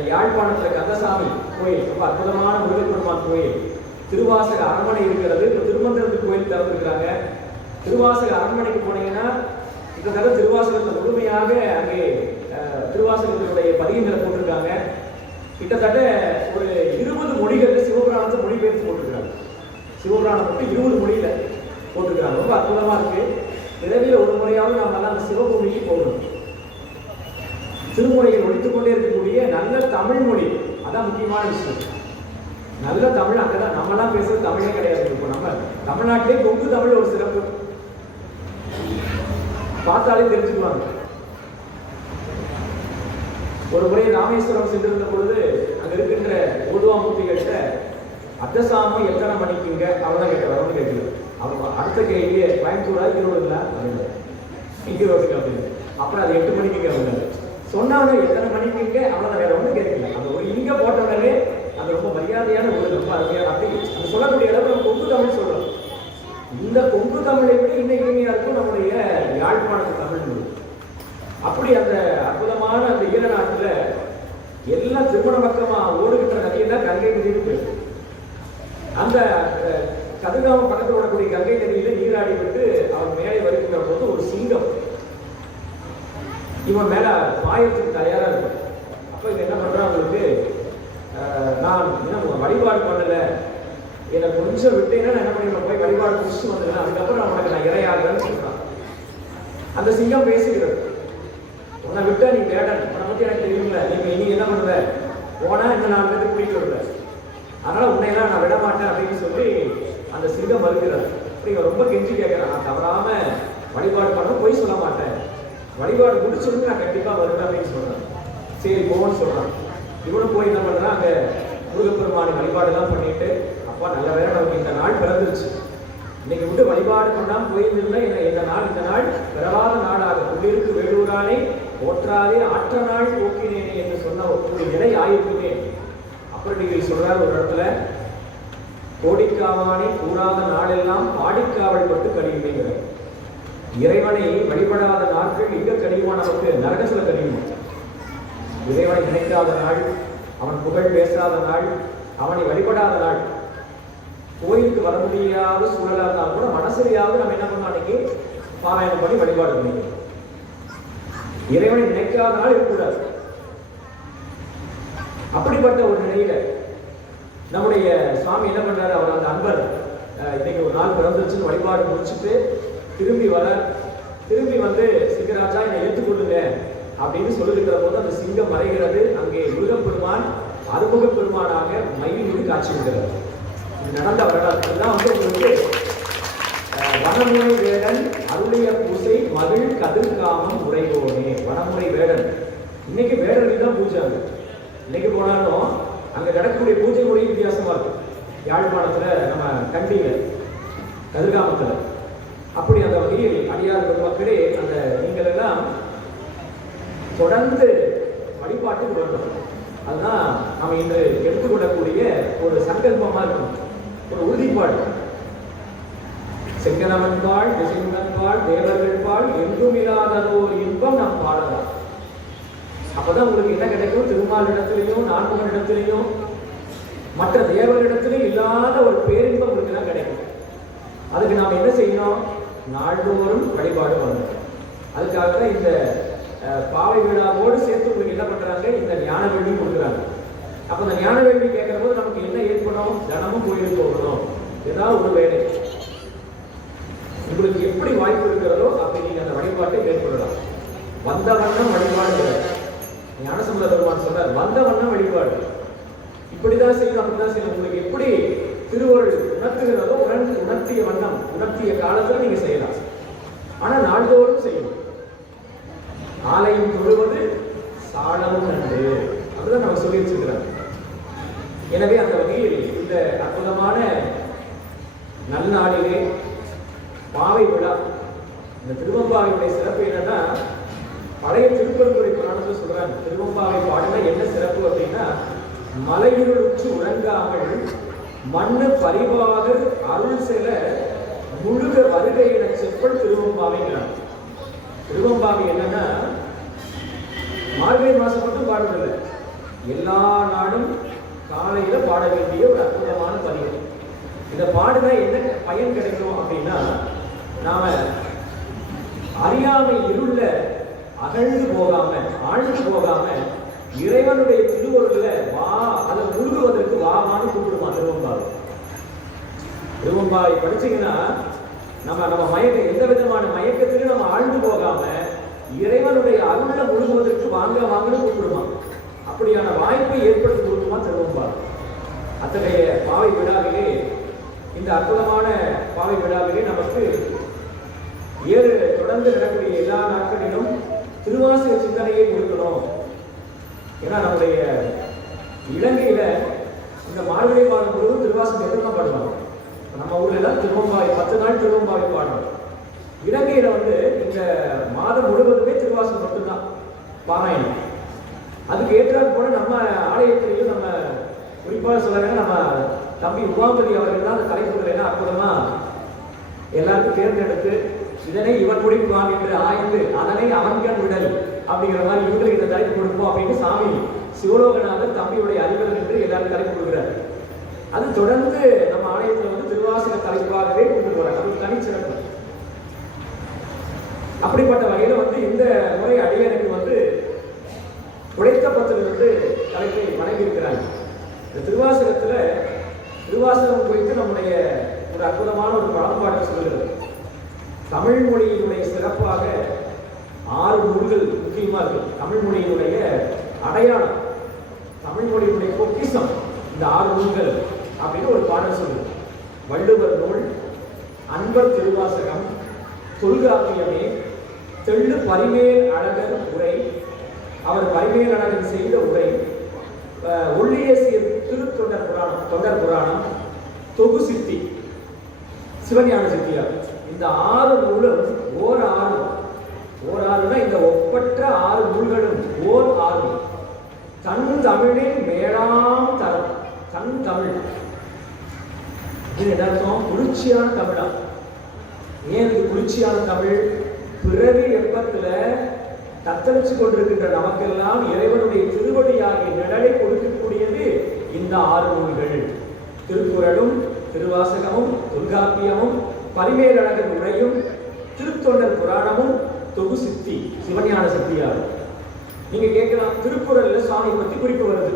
யாழ்ப்பாணத்துல கந்தசாமி கோயில், ரொம்ப அற்புதமான முருகப்பெருமான் கோயில். திருவாசக அரண்மனை இருக்கிறது. இப்போ திருமந்திரத்துக்கு கோயில் திறந்துருக்கிறாங்க. திருவாசக அரண்மனைக்கு போனீங்கன்னா கிட்டத்தட்ட திருவாசகத்தை முழுமையாக அங்கே திருவாசகத்தினுடைய பதிகங்களை போட்டிருக்காங்க. கிட்டத்தட்ட ஒரு 20 மொழிகளில் சிவபுராணத்தை மொழிபெயர்த்து போட்டிருக்கிறாங்க. சிவபுராணம் மட்டும் 20 மொழியில போட்டிருக்கிறாங்க. ரொம்ப அற்புதமா இருக்கு. பிறவியில் ஒரு முறையாவது நம்ம அந்த சிவபூமிக்கு போகணும். திருமுறையில் ஒழித்துக் கொண்டே இருக்கக்கூடிய நல்ல தமிழ் மொழி, அதான் முக்கியமான விஷயம். நல்ல தமிழ் அங்கதான். நம்மளாம் பேசுறது தமிழே கிடையாது. இப்போ நம்ம தமிழ்நாட்டிலே கொங்கு தமிழ் ஒரு சிறப்பு. பார்த்தாலே தெரிஞ்சுக்குவாங்க. ஒரு முறை ராமேஸ்வரம் சென்றிருந்த பொழுது அங்க இருக்கின்ற ஓதுவாமூர்த்திகிட்ட அத்தசாமம் எத்தனை மணிக்குங்க அவதான் கேட்ட வரவங்க கேட்கல. அவங்க அடுத்த கேள்வியே கோயம்புத்தூரா ஈரோடுங்களா அப்படின்னு ஈரோடுக்கு அப்படின்னு. அப்புறம் அது 8 மணிக்குங்க அவங்க சொன்னவனே எத்தனை மணிக்குங்க அவ்வளோதான், வேற ஒன்றும் கேட்கல. அந்த ஒரு இங்க போட்ட உடனே அது ரொம்ப மரியாதையான ஒரு ரொம்ப அருமையான அப்படி அது சொல்லக்கூடிய அளவு நம்ம கொங்கு தமிழ் சொல்றோம். இந்த கொங்கு தமிழை விட இன்னும் இனிமையா இருக்கும் நம்முடைய யாழ்ப்பாணத்து தமிழ் மொழி. அப்படி அந்த அற்புதமான அந்த ஈர நாட்டுல எல்லாம் திருமண பக்கமா ஓடுகின்ற நதியெல்லாம் கங்கை நதிக்கு அந்த கதிர்காமம் பக்கத்தில் ஓடக்கூடிய கங்கை நதியில நீராடி விட்டு அவன் மேலே வருகின்ற போது ஒரு சிங்கம் இவன் மேல பாயத்துக்கு தயாரா இருக்கும். அப்ப இவன் என்ன பண்றான், அவங்களுக்கு நான் இன்னும் வழிபாடு பண்ணல, என்னை கொஞ்சம் விட்டேன்னா என்ன பண்ணி போய் வழிபாடு முடிச்சுட்டு வந்துடுறேன், அதுக்கப்புறம் அவனுக்கு நான் இறையாகிறேன்னு சொல்றான். அந்த சிங்கம் பேசுகிறது, உன்னை விட்டா நீ வேடன், உன்னை பத்தி எனக்கு தெரியுங்கள, நீ என்ன பண்ணுவ, போனா இந்த 4 பேருக்கு கூட்டிட்டு வருவ, அதனால உன்னையெல்லாம் நான் விட மாட்டேன் அப்படின்னு சொல்லி அந்த சிங்கம் மறுக்கிறார். நீங்க ரொம்ப கெஞ்சி கேட்கிறேன், நான் தவறாம வழிபாடு பண்ண போய் சொல்ல மாட்டேன், வழிபாடு முடிச்சுட்டு நான் கண்டிப்பா வருவேன் அப்படின்னு சொல்றேன். சரி போன்னு சொல்றான். இவனும் போய் என்ன பண்றான், அங்க முருகப்பெருமான வழிபாடு எல்லாம் பண்ணிட்டு, அப்பா நல்ல வேலை நமக்கு இந்த நாள் பிறந்துருச்சு, இன்னைக்கு விட்டு வழிபாடு பண்ணாம போயிருந்தா இந்த நாள் பிறவாத நாடாக உள்ளிருக்கு வேலூரானே போற்றாதே ஆற்ற நாள் போக்கினேனே என்று சொன்ன ஒரு நிலை ஆயிருக்குமே. அப்புறம் நீங்க சொல்றாரு ஒரு இடத்துல, கோடிக்காவானே கூடாத நாளெல்லாம் பாடிக்காவல் பட்டு கழியுமேங்கிற. இறைவனை வழிபடாத நாட்கள் எங்க கழியுமா, நமக்கு நரகத்துல கழியுமா. இறைவனை நினைக்காத நாள், அவன் புகழ் பேசாத நாள், அவனை வழிபடாத நாள், கோயிலுக்கு வர முடியாத சூழலா இருந்தாலும் கூட மனசுலையாவது நம்ம என்ன பண்ணோம், அன்னைக்கு பாராயணம் பண்ணி வழிபாடு பண்ணிக்கணும். இறைவனை நினைக்காத நாள் இருக்கக்கூடாது. அப்படிப்பட்ட ஒரு நிலையில நம்முடைய சுவாமி என்ன பண்றாரு, அவர் அந்த அன்பர் இன்னைக்கு ஒரு நாள் பிறந்துச்சுன்னு வழிபாடு முடிச்சுட்டு திரும்பி வந்து சிங்கராஜா என்னை ஏற்றுக்கொள்ளுங்க அப்படின்னு சொல்லிருக்கிற போது அந்த சிங்கம் மறைகிறது. அங்கே முருகப்பெருமான் அறுமுக பெருமானாக மயில் மீது காட்சி விடுகிறார். இது நடந்த வரலாறு தான் வந்து உங்களுக்கு வனமுறை வேடன் அருளிய பூசை மகிழ் கதிர்காமம் உரைவோனே. வனமுறை வேடன் இன்னைக்கு வேடர்கள் தான் பூஜை. இன்னைக்கு போனாலும் அங்க நடக்கக்கூடிய பூஜை மொழி வித்தியாசமா இருக்கு. யாழ்ப்பாணத்துல நம்ம கண்டிங்க கதிர்காமத்துல அப்படி அந்த வகையில் அடியார் மக்களே அந்த நீங்கள் எல்லாம் தொடர்ந்து வழிபாட்டுக்கு வரணும். அதுதான் நம்ம இன்று எடுத்துக்கொள்ளக்கூடிய ஒரு சங்கல்பமா இருக்கும், ஒரு உறுதிப்பாடு. செங்கனவன்பாள் திசைவன்பாள் தேவர்கள் பால் எங்கும் இல்லாததோர் இன்பம் நாம் பாடலாம். அப்பதான் உங்களுக்கு என்ன கிடைக்கும், திருமாலிடத்திலையும் நான்முகனிடத்திலையும் மற்ற தேவர்களிடத்திலையும் இல்லாத ஒரு பேரின்பம் உங்களுக்கு தான் கிடைக்கும். அதுக்கு நாம் என்ன செய்யணும், நாள்தோறும் வழிபாடு பண்ணணும். அதுக்காக தான் இந்த பாவை விழாவோடு சேர்த்து உங்களுக்கு என்ன பண்றாங்க, இந்த ஞான வேள்வி கொடுக்குறாங்க. அப்ப இந்த ஞான வேள்வி கேட்கிற போது நமக்கு என்ன ஏற்படும், தினமும் கோயிலுக்கு போகணும், ஏதாவது ஒரு வேலை உங்களுக்கு எப்படி வாய்ப்பு இருக்கிறதோ அப்படி நீங்க அந்த வழிபாட்டை மேற்கொள்ளலாம். வந்த வண்ணம் வழிபாடு ஞானசம்பந்த பெருமான் சொல்றார், வந்த வண்ணம் வழிபாடு இப்படிதான் செய்யணும் அப்படிதான் செய்யணும். உங்களுக்கு எப்படி திருவருள் உணர்த்துகிறதோ உணர்த்திய வண்ணம் உணர்த்திய காலத்துல நீங்க செய்யலாம். ஆனா நாள்தோறும் செய்யணும். ஆலயம் தொழுவது சாலமும் நன்று அப்படிதான் நம்ம சொல்லி வச்சிருக்கிறாங்க. எனவே அந்த வகையில் இந்த அற்புதமான நல்நாளிலே பாவை விழா, இந்த திருவம்பாவையுடைய சிறப்பு என்னன்னா, பழைய திருப்பெருந்துறை புராணத்தை சொல்றாங்க, திருவம்பாவை பாடினா என்ன சிறப்பு அப்படின்னா, மலையிருளுற்று உறங்காமல் மண்ணு பரிவாகர் அருள் செல முழுக வருகை என செப்பல் திருவம்பாவைங்கிறாங்க. திருவம்பாவை என்னன்னா, மார்கழி மாசம் மட்டும் பாடுறதில்லை, எல்லா நாடும் காலையில பாட வேண்டிய ஒரு அற்புதமான பதிவு. இதை பாடுனா என்ன பயன் கிடைக்கும் அப்படின்னா, நாம அறியாமை இருள அகழ்ந்து போகாம ஆழ்ந்து போகாம இறைவனுடைய திருவருள்ல வா அதை முழுகுவதற்கு வாமான்னு கூப்பிடுமா திருவம்பாவை. திருவம்பாவை படிச்சீங்கன்னா நம்ம மயக்க எந்த விதமான மயக்கத்திலும் நம்ம ஆழ்ந்து போகாம இறைவனுடைய அருள முழுகுவதற்கு வாங்கன்னு கூப்பிடுமா. அப்படியான வாய்ப்பை ஏற்படுத்தி கொடுக்குமா திருவம்பாவை. அத்தகைய பாவை விழாவிலே, இந்த அற்புதமான பாவை விழாவிலே நமக்கு தொடர்ந்து நடக்கூடிய எல்லா நாட்களிலும் திருவாசக சிந்தனையை கொடுக்கணும். ஏன்னா நம்முடைய இலங்கையில இந்த மார்கழி மாதம் முழுவதும் திருவாசகம் எல்லாம் பாடுவாங்க. நம்ம ஊர்ல எல்லாம் திருவம்பாவை 10 நாள் திருவம்பாவை பாடுறோம். இலங்கையில இந்த மாதம் முழுவதுமே திருவாசகம் மட்டும்தான் பாராயணம். அதுக்கு ஏற்றாற் போல நம்ம ஆலயத்திலையும் நம்ம குறிப்பாக சொல்லுங்க, நம்ம தம்பி உமாபதி அவர்கள் தான் அந்த தலைப்புகளை அற்புதமா எல்லாருக்கும் தேர்ந்தெடுத்து இதனை இவன் முடிப்பான் என்று ஆய்ந்து அதனை அவன்கண் விடல் அப்படிங்கிற மாதிரி இவங்களுக்கு இந்த தலைப்பு கொடுப்போம் அப்படின்னு சாமி சிவலோகநாதர் தம்பியுடைய அறிவர்கள் என்று எல்லாரும் தலைப்பு கொடுக்குறாரு. அது தொடர்ந்து நம்ம ஆலயத்தில் திருவாசக தலைப்பாகவே கொண்டு போறாங்க. அது தனிச்சிறப்பு. அப்படிப்பட்ட வகையில் இந்த முறை அடியனுக்கு உழைத்த பத்திலிருந்து தலைப்பை வழங்கி இருக்கிறாங்க. இந்த திருவாசகத்துல திருவாசகம் குறித்து நம்முடைய ஒரு அற்புதமான ஒரு பழம்பாடு சொல்கிறது. தமிழ் மொழியினுடைய சிறப்பாக 6 நூல்கள் முக்கியமா இருக்கு. தமிழ் மொழியினுடைய அடையாளம், தமிழ் மொழியினுடைய பொக்கிஷம் இந்த 6 நூல்கள் அப்படின்னு ஒரு பாடல் சொல்லுது. வள்ளுவர் நூல், அன்பர் திருவாசகம், தொல்காப்பியமே, தெள்ளு பரிமேல் அழகர் உரை, அவர் பரிமேல் அழகர் செய்த உரை, ஒள்ளிய சீர் திருத்தொண்டர் புராணம், தொண்டர் புராணம், தொகு சித்தி, சிவஞான சித்தியார். இந்த 6 நூலும் ஓர் 6 இந்த ஒப்பற்ற 6 நூல்களும் ஓர் 6 தன் தமிழின் மேலாம் தரம். தன் தமிழ் இது என்ன அர்த்தம்? குளிர்ச்சியான தமிழா. ஏன் இது குளிர்ச்சியான தமிழ்? பிறவி வெப்பத்துல தத்தளிச்சு கொண்டிருக்கின்ற நமக்கெல்லாம் இறைவனுடைய திருவடியாகிய நிழலை கொடுக்கக்கூடியது இந்த 6 நூல்கள். திருக்குறளும், திருவாசகமும், தொல்காப்பியமும், பரிமேலழகர் உரையும், திருத்தொண்டர் புராணமும், தொகு சித்தி, சிவஞான சித்தியார். நீங்க கேட்கலாம், திருக்குறள்ல சாமி பத்தி குறிப்பு வருது.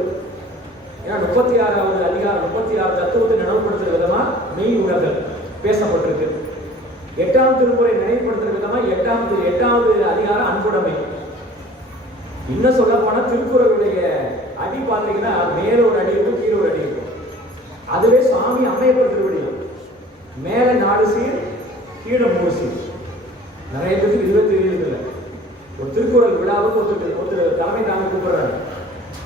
ஏன்னா 36வது அதிகாரம் 36 தத்துவத்தை நினைவுபடுத்துற விதமா மெய் உணர்தல் பேசப்பட்டிருக்கு. 8ஆம் திருமுறை நினைவுபடுத்துற விதமா 8வது அதிகாரம் அன்புடைமை. இன்னும் சொல்ல போனா திருக்குறளுடைய அடி பார்த்தீங்கன்னா மேல ஒரு அடி இருக்கும், கீழே ஒரு அடி இருக்கும். அதுவே சுவாமி அம்மையப்பர் திருவடியும் மேல 4 சீர், கீழே 3 சீர். நிறைய பேருக்கு 20 இல்லை. ஒரு திருக்குறள் விழாவுக்கு ஒருத்தர் தலைமை தாங்க கூப்பிடுறாரு.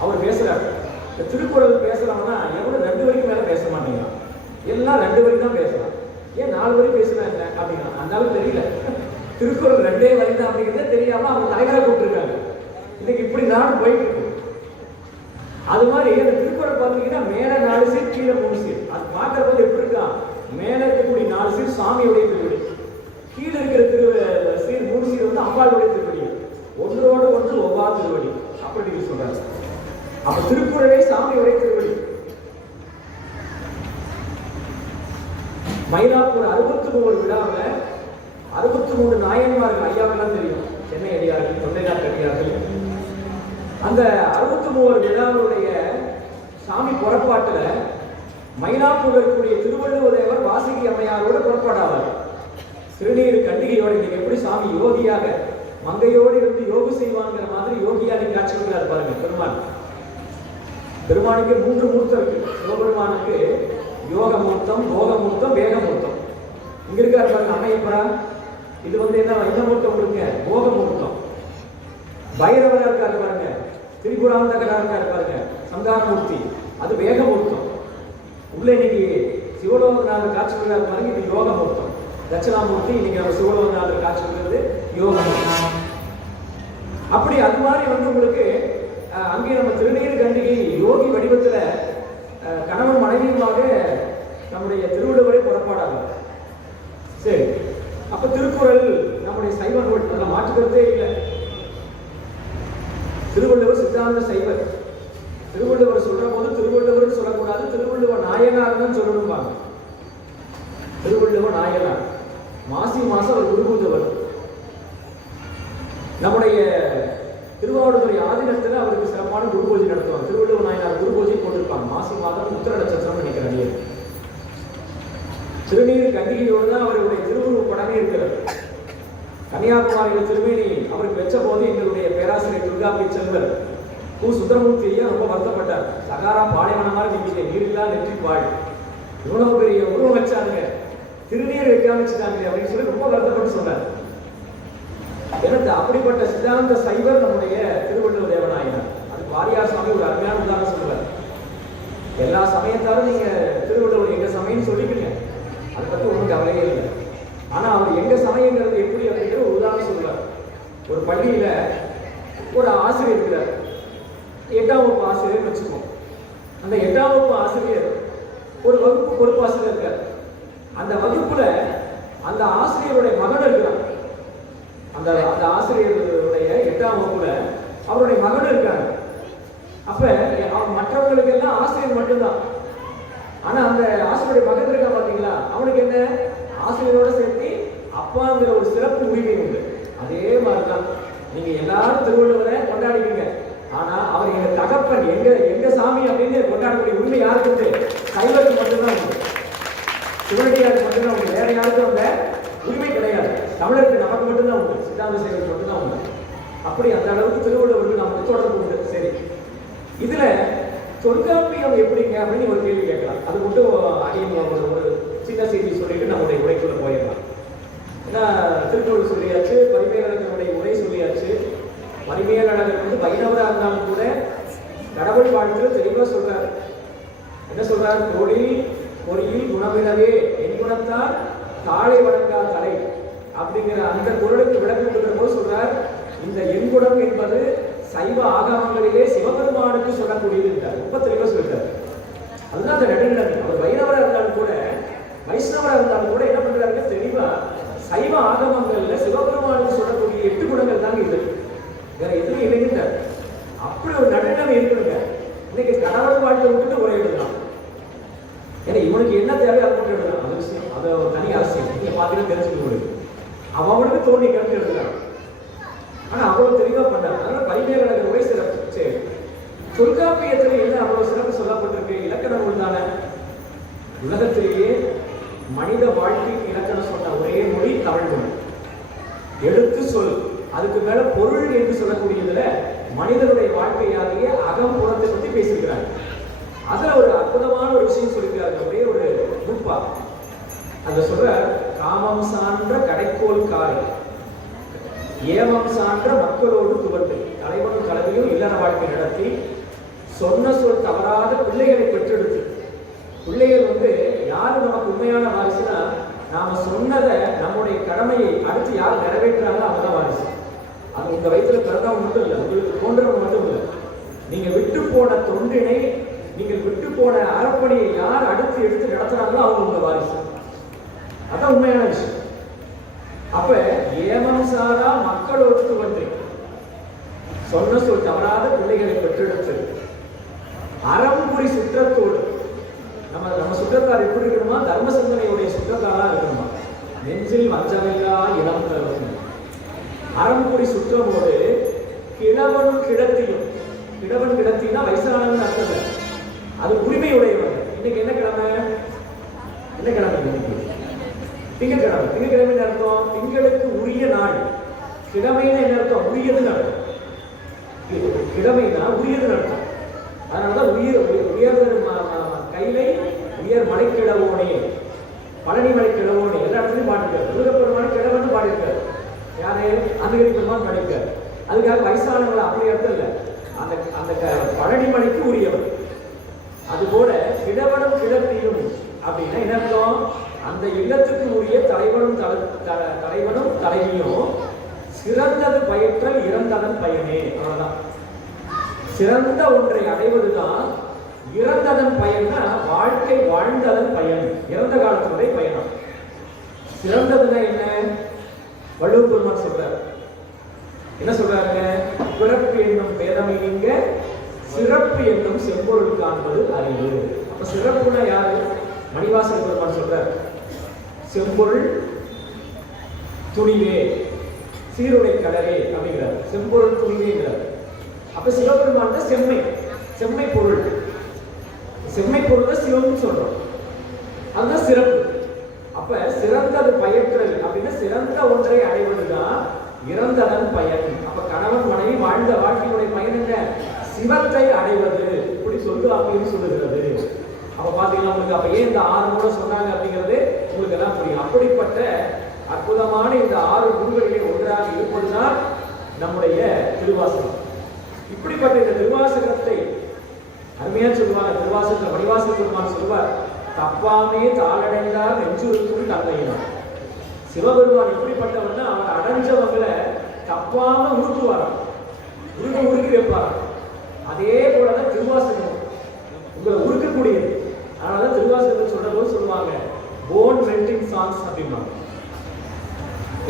அவர் பேசுறாரு. இந்த திருக்குறள் பேசுறாங்கன்னா எவ்வளவு 2 வரைக்கும் மேல பேச மாட்டேங்க, எல்லாம் 2 வரைக்கும் தான் பேசலாம். ஏன் 4 வரைக்கும் பேசுறாங்க அப்படின்னா அந்த தெரியல. திருக்குறள் 2 வரை தான் அப்படிங்கிறதே தெரியாம அவங்க தலைவராக கூப்பிட்டுருக்காங்க. இன்னைக்கு இப்படி நாடு போயிட்டு இருக்கு. அது மாதிரி அந்த திருக்குறள் பார்த்தீங்கன்னா மேல 4 சீர், கீழே 3 சீர். அது பார்க்கறது எப்படி இருக்கா? மேல இருக்கக்கூடிய 4 சீர் சாமியுடைய திருவடி, கீழே இருக்கிற சீர் 3 சீர் அம்பாளுடைய திருவடி, ஒன்றோடு ஒன்று ஒவ்வாறு திருவடி அப்படி சொல்றாங்க. அப்ப திருக்குறளே சாமியுடைய திருவடி. மயிலாப்பூர் 63 விழாவில் 63 நாயன்மார்கள் ஐயாவெல்லாம் தெரியும். சென்னை அடியார்கள், தொண்டைநாட்டு அடியார்கள். அந்த 63 விழாவுடைய சாமி புறப்பாட்டுல மயிலாப்பூர் இருக்கக்கூடிய திருவள்ளுவர் தேவர் வாசுகி அம்மையாரோட புறப்பாடாவார். திருநீர் கண்டிகையோட எப்படி சாமி யோகியாக மங்கையோடு இருந்து யோகு செய்வாங்கிற மாதிரி யோகியாக காட்சி கொடுக்கிறார் பாருங்க. பெருமானுக்கு 3 மூர்த்தம் இருக்கு. சிவபெருமானுக்கு யோக மூர்த்தம், போக மூர்த்தம், வேக மூர்த்தம். இங்க இருக்காரு பாருங்க அம்மையப்பரா. இது என்ன மூர்த்தம் கொடுங்க? போக மூர்த்தம். பைரவரா இருக்காரு பாருங்க, திரிபுராந்தகரா இருக்காரு பாருங்க, சந்தானமூர்த்தி, அது வேக மூர்த்தம். உள்ள இன்னைக்கு சிவலோகநாதர் காட்சி கொடுக்கிறார் பாருங்க, இது யோக மூர்த்தம். தட்சிணாமூர்த்தி இன்னைக்கு நம்ம சிவலோகநாதர் காட்சி கொடுக்கிறது யோக மூர்த்தம். அப்படி அது மாதிரி உங்களுக்கு அங்கே நம்ம திருநீர் கண்டிகை யோகி வடிவத்துல கணவன் மனைவியுமாக நம்முடைய திருவள்ளுவரை புறப்பாடாகும். சரி, அப்ப திருக்குறள் நம்முடைய சைவ நூல், அதில் மாற்றுக்கிறதே இல்லை. திருவள்ளுவர் சித்தாந்த சைவர். திருவள்ளுவர் சொல்ற போது திருவள்ளுவர் சொல்லக்கூடாது, திருவள்ளுவர் நாயனார் தான் சொல்லணும்பாங்க. திருவள்ளுவர் நாயனார் மாசி மாசம் அவர் குருபூஜை வரும். நம்முடைய திருவாவடுதுறை ஆதீனத்தில் அவருக்கு சிறப்பான குருபூஜை நடத்துவாங்க. திருவள்ளுவர் நாயனார் குருபூஜை போட்டிருப்பாங்க. மாசி மாதம் உத்திர நட்சத்திரம் நினைக்கிறேன். திருநீர் கண்டிகையோடு தான் அவருடைய திருவுருவ படமே இருக்கிறது. கன்னியாகுமரியில் திருமேனி அவருக்கு வச்ச போது எங்களுடைய பேராசிரியர் துர்காபி செல்வர் சுந்தரமூர்த்தி ஐயா ரொம்ப வருத்தப்பட்டார். சகாரா பாலைவன மாதிரி நீங்க நீரில்லா நெற்றி பாய், இவ்வளவு பெரிய உருவம் வச்சாங்க, திருநீர் வைக்காம வச்சுட்டாங்க அப்படின்னு சொல்லி ரொம்ப வருத்தப்பட்டு சொன்னார். எனக்கு அப்படிப்பட்ட சித்தாந்த சைவர் நம்முடைய திருவள்ளுவர் தேவநாயனார். அது வாரியார் சுவாமி ஒரு அருமையான உதாரணம் சொல்லுவார். எல்லா சமயத்தாரும் நீங்க திருவள்ளுவர் எங்க சமயம்னு சொல்லிக்கீங்க, அதை பத்தி ஒன்றும் கவலையே இல்லை. ஆனா அவர் எங்க சமயங்கிறது எப்படி அப்படிங்கிற ஒரு உதாரணம் சொல்லுவார். ஒரு பள்ளியில ஒரு ஆசிரியர் இருக்கிறார், 8ஆம் வகுப்பு ஆசிரியர் வச்சுக்கோம். அந்த 8ஆம் வகுப்பு ஆசிரியர் ஒரு வகுப்பு பொறுப்பாசிரியர் இருக்கார். அந்த வகுப்புல அந்த ஆசிரியருடைய மகன் இருக்கிறான். அந்த அந்த ஆசிரியருடைய 8ஆம் வகுப்புல அவருடைய மகன் இருக்காங்க. அப்ப மற்றவங்களுக்கு எல்லாம் ஆசிரியர் மட்டும்தான். ஆனா அந்த ஆசிரியருடைய மகன் இருக்கா பாத்தீங்களா, அவனுக்கு என்ன ஆசிரியரோட சேர்த்து அப்பாங்கிற ஒரு சிறப்பு உரிமை உண்டு. அதே மாதிரிதான் நீங்க எல்லாரும் திருவள்ளுவரை கொண்டாடுவீங்க, ஆனா அவர் எங்க தகப்பன், எங்க சாமி அப்படின்னு கொண்டாடக்கூடிய உரிமை யாருக்கு உண்டு? சைவருக்கு மட்டும்தான் உண்டு, சிவனடியாருக்கு மட்டும்தான் உண்டு. வேற யாருக்கும் அந்த உரிமை கிடையாது. தமிழருக்கு நமக்கு மட்டும்தான் உண்டு, சித்தாந்த சைவருக்கு மட்டும்தான் உண்டு. அப்படி அந்த அளவுக்கு திருவள்ளுவருக்கு நமக்கு தொடர்பு உண்டு. சரி, இதுல தொல்காப்பியம் எப்படிங்க அப்படின்னு ஒரு கேள்வி கேட்கலாம். அது மட்டும் ஒரு சின்ன செய்தி சொல்லிட்டு நம்முடைய உரைக்குள்ள போயிடலாம். ஏன்னா திருக்குறள் சொல்லியாச்சு, பரிமேலழகனுடைய உரை சொல்லியாச்சு. பரிமேலழகர் வந்து வைணவராக இருந்தாலும் கூட கடவுள் வாழ்த்துல தெளிவா சொல்றாரு. என்ன சொல்றாரு? தொழில் பொறியில் குணமிடவே என் குணத்தால் தாளை வணங்கா தலை அப்படிங்கிற அந்த குறளுக்கு விளக்கம் கொடுக்கிற போது சொல்றார், இந்த எண்குணம் என்பது சைவ ஆகமங்களிலே சிவபெருமானுக்கு சொல்லக்கூடியது என்றார். ரொம்ப தெளிவா சொல்றார். அதுதான் அந்த நடுநிலைமை. அவர் வைணவராக இருந்தாலும் கூட வைஷ்ணவராக இருந்தாலும் கூட என்ன பண்றாருங்க, தெளிவா சைவ ஆகமங்கள்ல சிவபெருமானுக்கு சொல்லக்கூடிய 8 குணங்கள் தாங்க இது, வேற எதுவும் இல்லைங்கிறார். அப்படி ஒரு நடுநிலைமை இருக்கணுங்க. இன்னைக்கு கடவுள் வாழ்க்கை விட்டுட்டு உரை எழுதலாம். ஏன்னா இவனுக்கு என்ன தேவை அதை மட்டும் எழுதலாம், அது விஷயம், அது ஒரு தனி அரசியல். நீங்க பாத்தீங்கன்னா தெரிஞ்சுக்க அவனுக்கு தோணி கருத்து எழுதலாம். ஆனா அவ்வளவு தெளிவா பண்ணார். அதனால பரிமேலழகர் உரை சிறப்பு. சரி, தொல்காப்பியத்துல என்ன அவ்வளவு சிறப்பு சொல்லப்பட்டிருக்கு? இலக்கண நூல் தானே. உலகத்திலேயே மனித வாழ்க்கைக்கு இலக்கணம் சொன்ன ஒரே மொழி தமிழ் மொழி. எடுத்து சொல், அதுக்கு மேல பொருள் என்று சொல்லக்கூடியதுல மனிதனுடைய வாழ்க்கையாகிய அகம்புறத்தை பத்தி பேசியிருக்கிறாங்க. அதுல ஒரு அற்புதமான ஒரு விஷயம் சொல்லியிருக்காரு. ஒரே ஒரு நுட்பா அந்த சொல்ற, காமம் சான்ற கடைக்கோள் காலை, ஏமம் சான்ற மக்களோடு துவண்டு, தலைவனும் கலவையும் இல்லற வாழ்க்கை நடத்தி சொன்ன சொல் தவறாத பிள்ளைகளை பெற்றெடுத்து. பிள்ளைகள் வந்து யாரு நமக்கு உண்மையான வாரிசுனா, நாம சொன்னதை நம்முடைய கடமையை அடுத்து யார் நிறைவேற்றாங்களோ அவங்கதான் வாரிசு. அது உங்க வயிற்றுல பிறந்தவங்க மட்டும் இல்லை, உங்களுக்கு தோன்றவங்க மட்டும் இல்லை. நீங்க விட்டு போன தொண்டினை, நீங்கள் விட்டு போன அறப்பணியை யார் அடுத்து எடுத்து நடத்துறாங்களோ அவங்க உங்க வாரிசு. அதான் உண்மையான விஷயம். அப்ப ஏமம் சாரா மக்களோடு வந்து சொன்ன சொல் தவறாத பிள்ளைகளை பெற்றெடுத்து அறம்புரி சுற்றத்தோடு, நம்ம சுற்றத்தார் எப்படி இருக்கணுமா? தர்ம சிந்தனையுடைய சுற்றத்தாரா இருக்கணுமா? நெஞ்சில் வஞ்சமில்லா இடம் தரும் அறம்புரி சுற்றமோடு கிழவனும் கிடத்தியும். கிழவன் கிடத்தினா வயசானவன் அர்த்தம், அது உரிமையுடையவன். இன்னைக்கு என்ன கிழமை? என்ன கிழமை? திங்கட்கிழமை. திங்கட்கிழமை அர்த்தம் திங்களுக்கு உரிய நாள். கிழமைன்னா என்ன அர்த்தம்? உரியதுன்னு அர்த்தம். கிழமைனா உரியதுன்னு அர்த்தம். அதனாலதான் உயர்ந்த கைலை உயர் மலைக்கிழவோனே, பழனி மலைக்கிழவோனே எல்லா இடத்துலையும் பாடிருக்காரு. தூரப்பெருமான கிழவன் பாடிருக்காரு. யாரு? அந்தகரி பெருமான் பாடிருக்காரு. அதுக்காக வயசானவங்களை அப்படி அர்த்தம் இல்லை, அந்த அந்த பழனி மலைக்கு உரியவர். அதுபோல கிழவனும் கிழத்தியும் அப்படின்னா என்ன அர்த்தம்? அந்த இல்லத்துக்கு உரிய தலைவனும் தலைவியும் சிறந்தது பயிற்றல் இறந்ததன் பயனே. அவ்வளவுதான். சிறந்த ஒன்றை அடைவதுதான் இறந்ததன் பயன்னா வாழ்க்கை வாழ்ந்ததன் பயன், இறந்த காலத்தினுடைய பயணம். சிறந்ததுன்னா என்ன? வள்ளுவர் பெருமான் சொல்றாரு. என்ன சொல்றாருங்க? பிறப்பு என்னும் பேதமைங்க சிறப்பு என்னும் செம்பொருள் காண்பது அறிவு. அப்ப சிறப்புனா யாரு? மணிவாசன் பெருமான் சொல்றார், செம்பொருள் துணிவே சீருடை கடலே அப்படிங்கிறார். செம்பொருள் துணிவேங்கிறார். அப்ப சிவபெருமான் செம்மை, செம்மை பொருள். செம்மை பொருள் சிவம்னு சொல்றோம், அதுதான் சிறப்பு. அப்ப சிறந்தது பயற்றல் அப்படின்னா சிறந்த ஒன்றை அடைவதுதான் இறந்ததன் பயன். அப்ப கணவன் மனைவி வாழ்ந்த வாழ்க்கையுடைய பயன் என்ன? சிவத்தை அடைவது. இப்படி சொல்லு அப்படின்னு சொல்லுகிறது. அப்ப பாத்தீங்கன்னா உங்களுக்கு அப்ப ஏன் இந்த 6 நூலை சொன்னாங்க அப்படிங்கிறது உங்களுக்கு எல்லாம் புரியும். அப்படிப்பட்ட அற்புதமான இந்த 6 நூல்களிலே ஒன்றாக இருப்பதுதான் நம்முடைய திருவாசகம். இப்படிப்பட்ட இந்த திருவாசகத்தை அருமையா சொல்லுவாங்க. திருவாசகத்துல மணிவாசக பெருமான் சொல்வார், தப்பாமே தாளடைந்தார் நெஞ்சுருக்கும் தந்தையினார். சிவபெருமான் எப்படிப்பட்டவன்னா அவர் அடைஞ்சவங்களை தப்பாம உருட்டுவாராம், உருக்கி வைப்பார். அதே போலதான் திருவாசகம் உங்களை உருக்கக்கூடியது. அதனாலதான் திருவாசகத்தை சொல்ற போது சொல்லுவாங்க போன் மெல்டிங் சாங்ஸ் அப்படின்னா,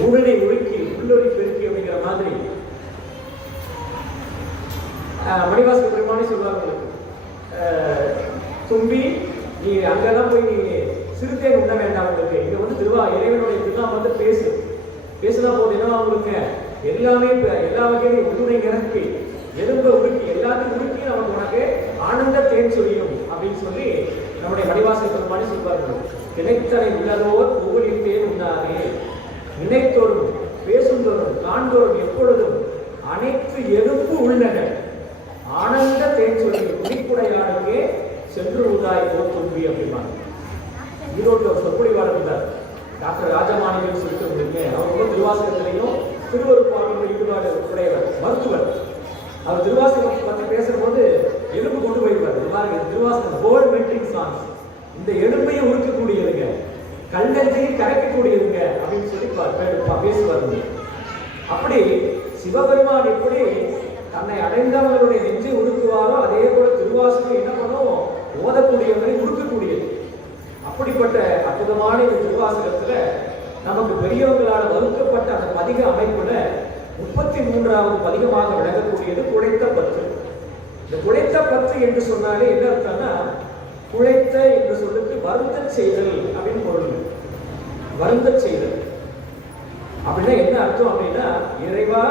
உடனே உருக்கி உள்ளொலி பெருக்கி அப்படிங்கிற மாதிரி மணிவாசக பெருமானே சொல்லுவாங்க, தும்பி நீ அங்கெல்லாம் போய் நீ சிறுத்தேன் உண்ண வேண்டாம், உங்களுக்கு இங்க வந்து இறைவனுடைய திருநாமம் வந்து பேசுனா போது என்ன அவங்களுக்கு எல்லாமே எல்லா வகையிலையும் உன்னுடைய நிரப்பி எலும்ப உருக்கி எல்லாத்தையும் உருக்கி நமக்கு உனக்கு ஆனந்த தேன் சொல்லியும் அப்படின்னு சொல்லி நம்முடைய மணிவாசக பெருமானே சொல்வார்கள். திணைத்தனை உள்ளதோர் புகழில் தேன் உண்டானே, நினைத்தோறும் பேசுந்தோறும் காண்போரும் எப்பொழுதும் அனைத்து எலும்பு உள்ளன ஆனந்த தேன் சொல்லி குடிக்குடையாளுக்கே சென்று உதாய் போர் தும்பி அப்படிம்பாங்க. ஈரோட்டில் ஒரு சொற்பொழிவாளர் இருந்தார், டாக்டர் ராஜமாணிகள் சொல்லிட்டு இருந்தீங்க. அவங்க திருவாசகத்திலையும் திருவருப்பாளர்கள் ஈடுபாடு உடையவர், மருத்துவர். அவர் திருவாசகம் பற்றி பேசுற போது எலும்பு கொண்டு போயிருவார். திருவாசகம் போல்ட் மெல்டிங் சாங்ஸ், இந்த எலும்பையும் உருக்கக்கூடியதுங்க, கல்லஞ்சையும் கரைக்கக்கூடியதுங்க அப்படின்னு சொல்லி பேசுவார். அப்படி சிவபெருமான் எப்படி தன்னை அடைந்தவர்களுடைய நெஞ்சை உருக்குவாரோ அதே போல திருவாசகம் என்ன பண்ணும், ஓதக்கூடியவரை உருக்கக்கூடியது. அப்படிப்பட்ட அற்புதமான இந்த திருவாசகத்துல நமக்கு பெரியவங்களால் வகுக்கப்பட்ட அந்த பதிக அமைப்புல 33வது பதிகமாக விளங்கக்கூடியது குழைத்த பத்து. இந்த குழைத்த பத்து என்று சொன்னாலே என்ன அர்த்தம்னா, குழைத்த என்று சொல்லுக்கு வருந்த செய்தல் அப்படின்னு பொருள். வருந்த செய்தல் அப்படின்னா என்ன அர்த்தம் அப்படின்னா, இறைவா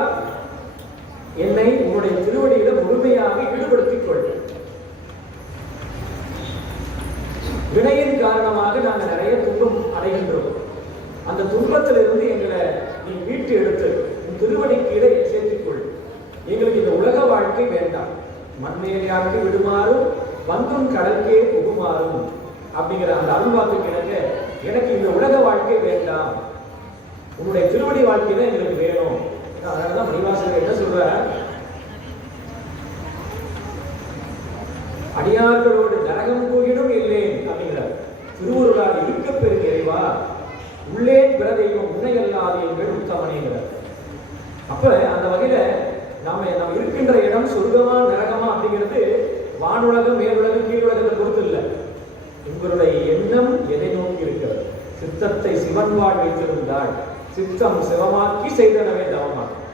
என்னை உன்னுடைய திருவடியில முழுமையாக ஈடுபடுத்திக் கொள். வினையின் காரணமாக நாங்கள் நிறைய துன்பம் அடைகின்றோம். அந்த துன்பத்திலிருந்து எங்களை நீ மீட்டு எடுத்து உன் திருவடிக்கு இடையே சேர்த்துக்கொள். எங்களுக்கு இந்த உலக வாழ்க்கை வேண்டாம், மண்மேலையாக்கு விடுமாறும் வந்தும் கடற்கே புகுமாறும் அப்படிங்கிற அந்த அருள்வாக்கு எனக்கு இந்த உலக வாழ்க்கை வேண்டாம், உன்னுடைய திருவடி வாழ்க்கை தான் எங்களுக்கு வேணும். அதனாலதான் மணிவாசகர் என்ன சொல்ற, அடியார்களோடு நரகம் போயிடும் இல்லேன் அப்படிங்கிறார். திருவுருளால் இருக்க பெரும் இறைவா உள்ளேன் பிற தெய்வம் உன்னை அல்லாது எங்கள் உத்தமனேங்கிறார். அப்ப அந்த வகையில நாம இருக்கின்ற இடம் சொர்க்கமா நரகமா அப்படிங்கிறது வானுலகம் மேலுலகம் கீழுலகத்தை பொறுத்து இல்லை. உங்களுடைய எண்ணம் எதை நோக்கி இருக்கிறது. சித்தத்தை சிவன் வாழ் வைத்திருந்தால் சித்தம் சிவமாக்கி செய்தனவே தவமாக்கும்.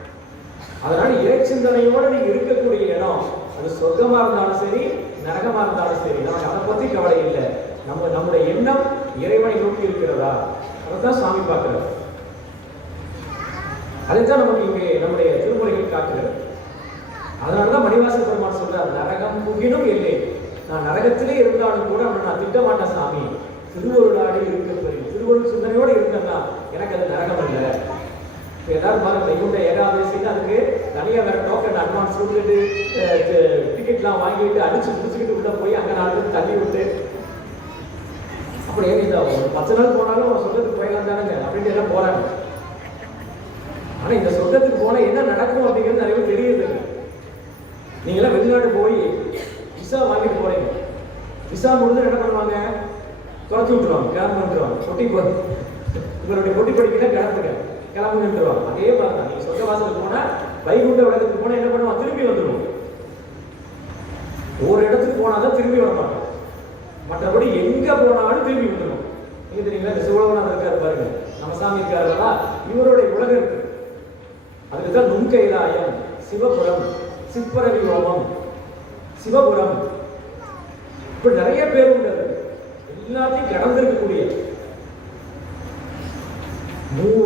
அதனால இறை சிந்தனையோடு நீங்க இருக்கக்கூடிய இடம் அது சொர்க்கமா இருந்தாலும் சரி நரகமா இருந்தாலும் சரி, நமக்கு அதை பத்தி கவலை இல்லை. நம்முடைய எண்ணம் இறைவனை நோக்கி இருக்கிறதா, அதைத்தான் சாமி பார்க்கிறார். அதைத்தான் நமக்கு இங்கே நம்முடைய திருமுறைகள் காட்டுகிறது. அதனாலதான் மணிவாசக பெருமான் சொல்றார், நரகம் புகினும் இல்லை, நான் நரகத்திலே இருந்தாலும் கூட அவனை நான் திட்ட மாட்டேன் சாமி, திருவருளாடி இருக்க பெரிய திருவருள் சிந்தனையோடு இருக்கா எனக்கு அது நரகம் இல்லை. எல்லாரும் பாருங்க, வைகுண்ட ஏகாதசின்னு அதுக்கு தனியா வேற டோக்கன் அட்வான்ஸ் கொடுத்துட்டு டிக்கெட்லாம் வாங்கிட்டு அடிச்சு முடிச்சுக்கிட்டு உள்ள போய் அங்க 4 பேர் தள்ளி விட்டு அப்படி ஏன் ஒரு 10 நாள் போனாலும் சொர்க்கத்துக்கு போயிடலாம் தானுங்க அப்படின்ட்டு எல்லாம் போறாங்க. ஆனா இந்த சொர்க்கத்துக்கு போனா என்ன நடக்கும் அப்படிங்கிறது நிறைய பேர் தெரியுது. நீங்க எல்லாம் வெளிநாட்டு போய் விசா வாங்கிட்டு போறீங்க, விசா முடிஞ்சு என்ன பண்ணுவாங்க, துரத்தி விட்டுருவாங்க, கிளம்பு விட்டுருவாங்க. உங்களுடைய பொட்டி படிக்கிற கிளம்புன்றுவாங்க. அதே மாதிரி தான் நீங்க சொர்க்க வாசலுக்கு போனா வைகுண்ட உலகத்துக்கு போனா என்ன பண்ணுவாங்க, திரும்பி வந்துடுவோம். ஒரு இடத்துக்கு போனாதான் திரும்பி வர மாட்டோம், மற்றபடி எங்க போனாலும் திரும்பி வந்துடும். நீங்க தெரியுங்களா, இந்த சிவலோகநாதர் இருக்காரு பாருங்க, நம்ம சாமி இருக்காருங்களா, இவருடைய உலகம் இருக்கு. அதுக்குதான் நுண்கைலாயம், சிவபுரம், சிற்பரவி ரோமம், சிவபுரம், இப்ப நிறைய பேர் உண்டு. எல்லாத்தையும் கடந்திருக்கக்கூடிய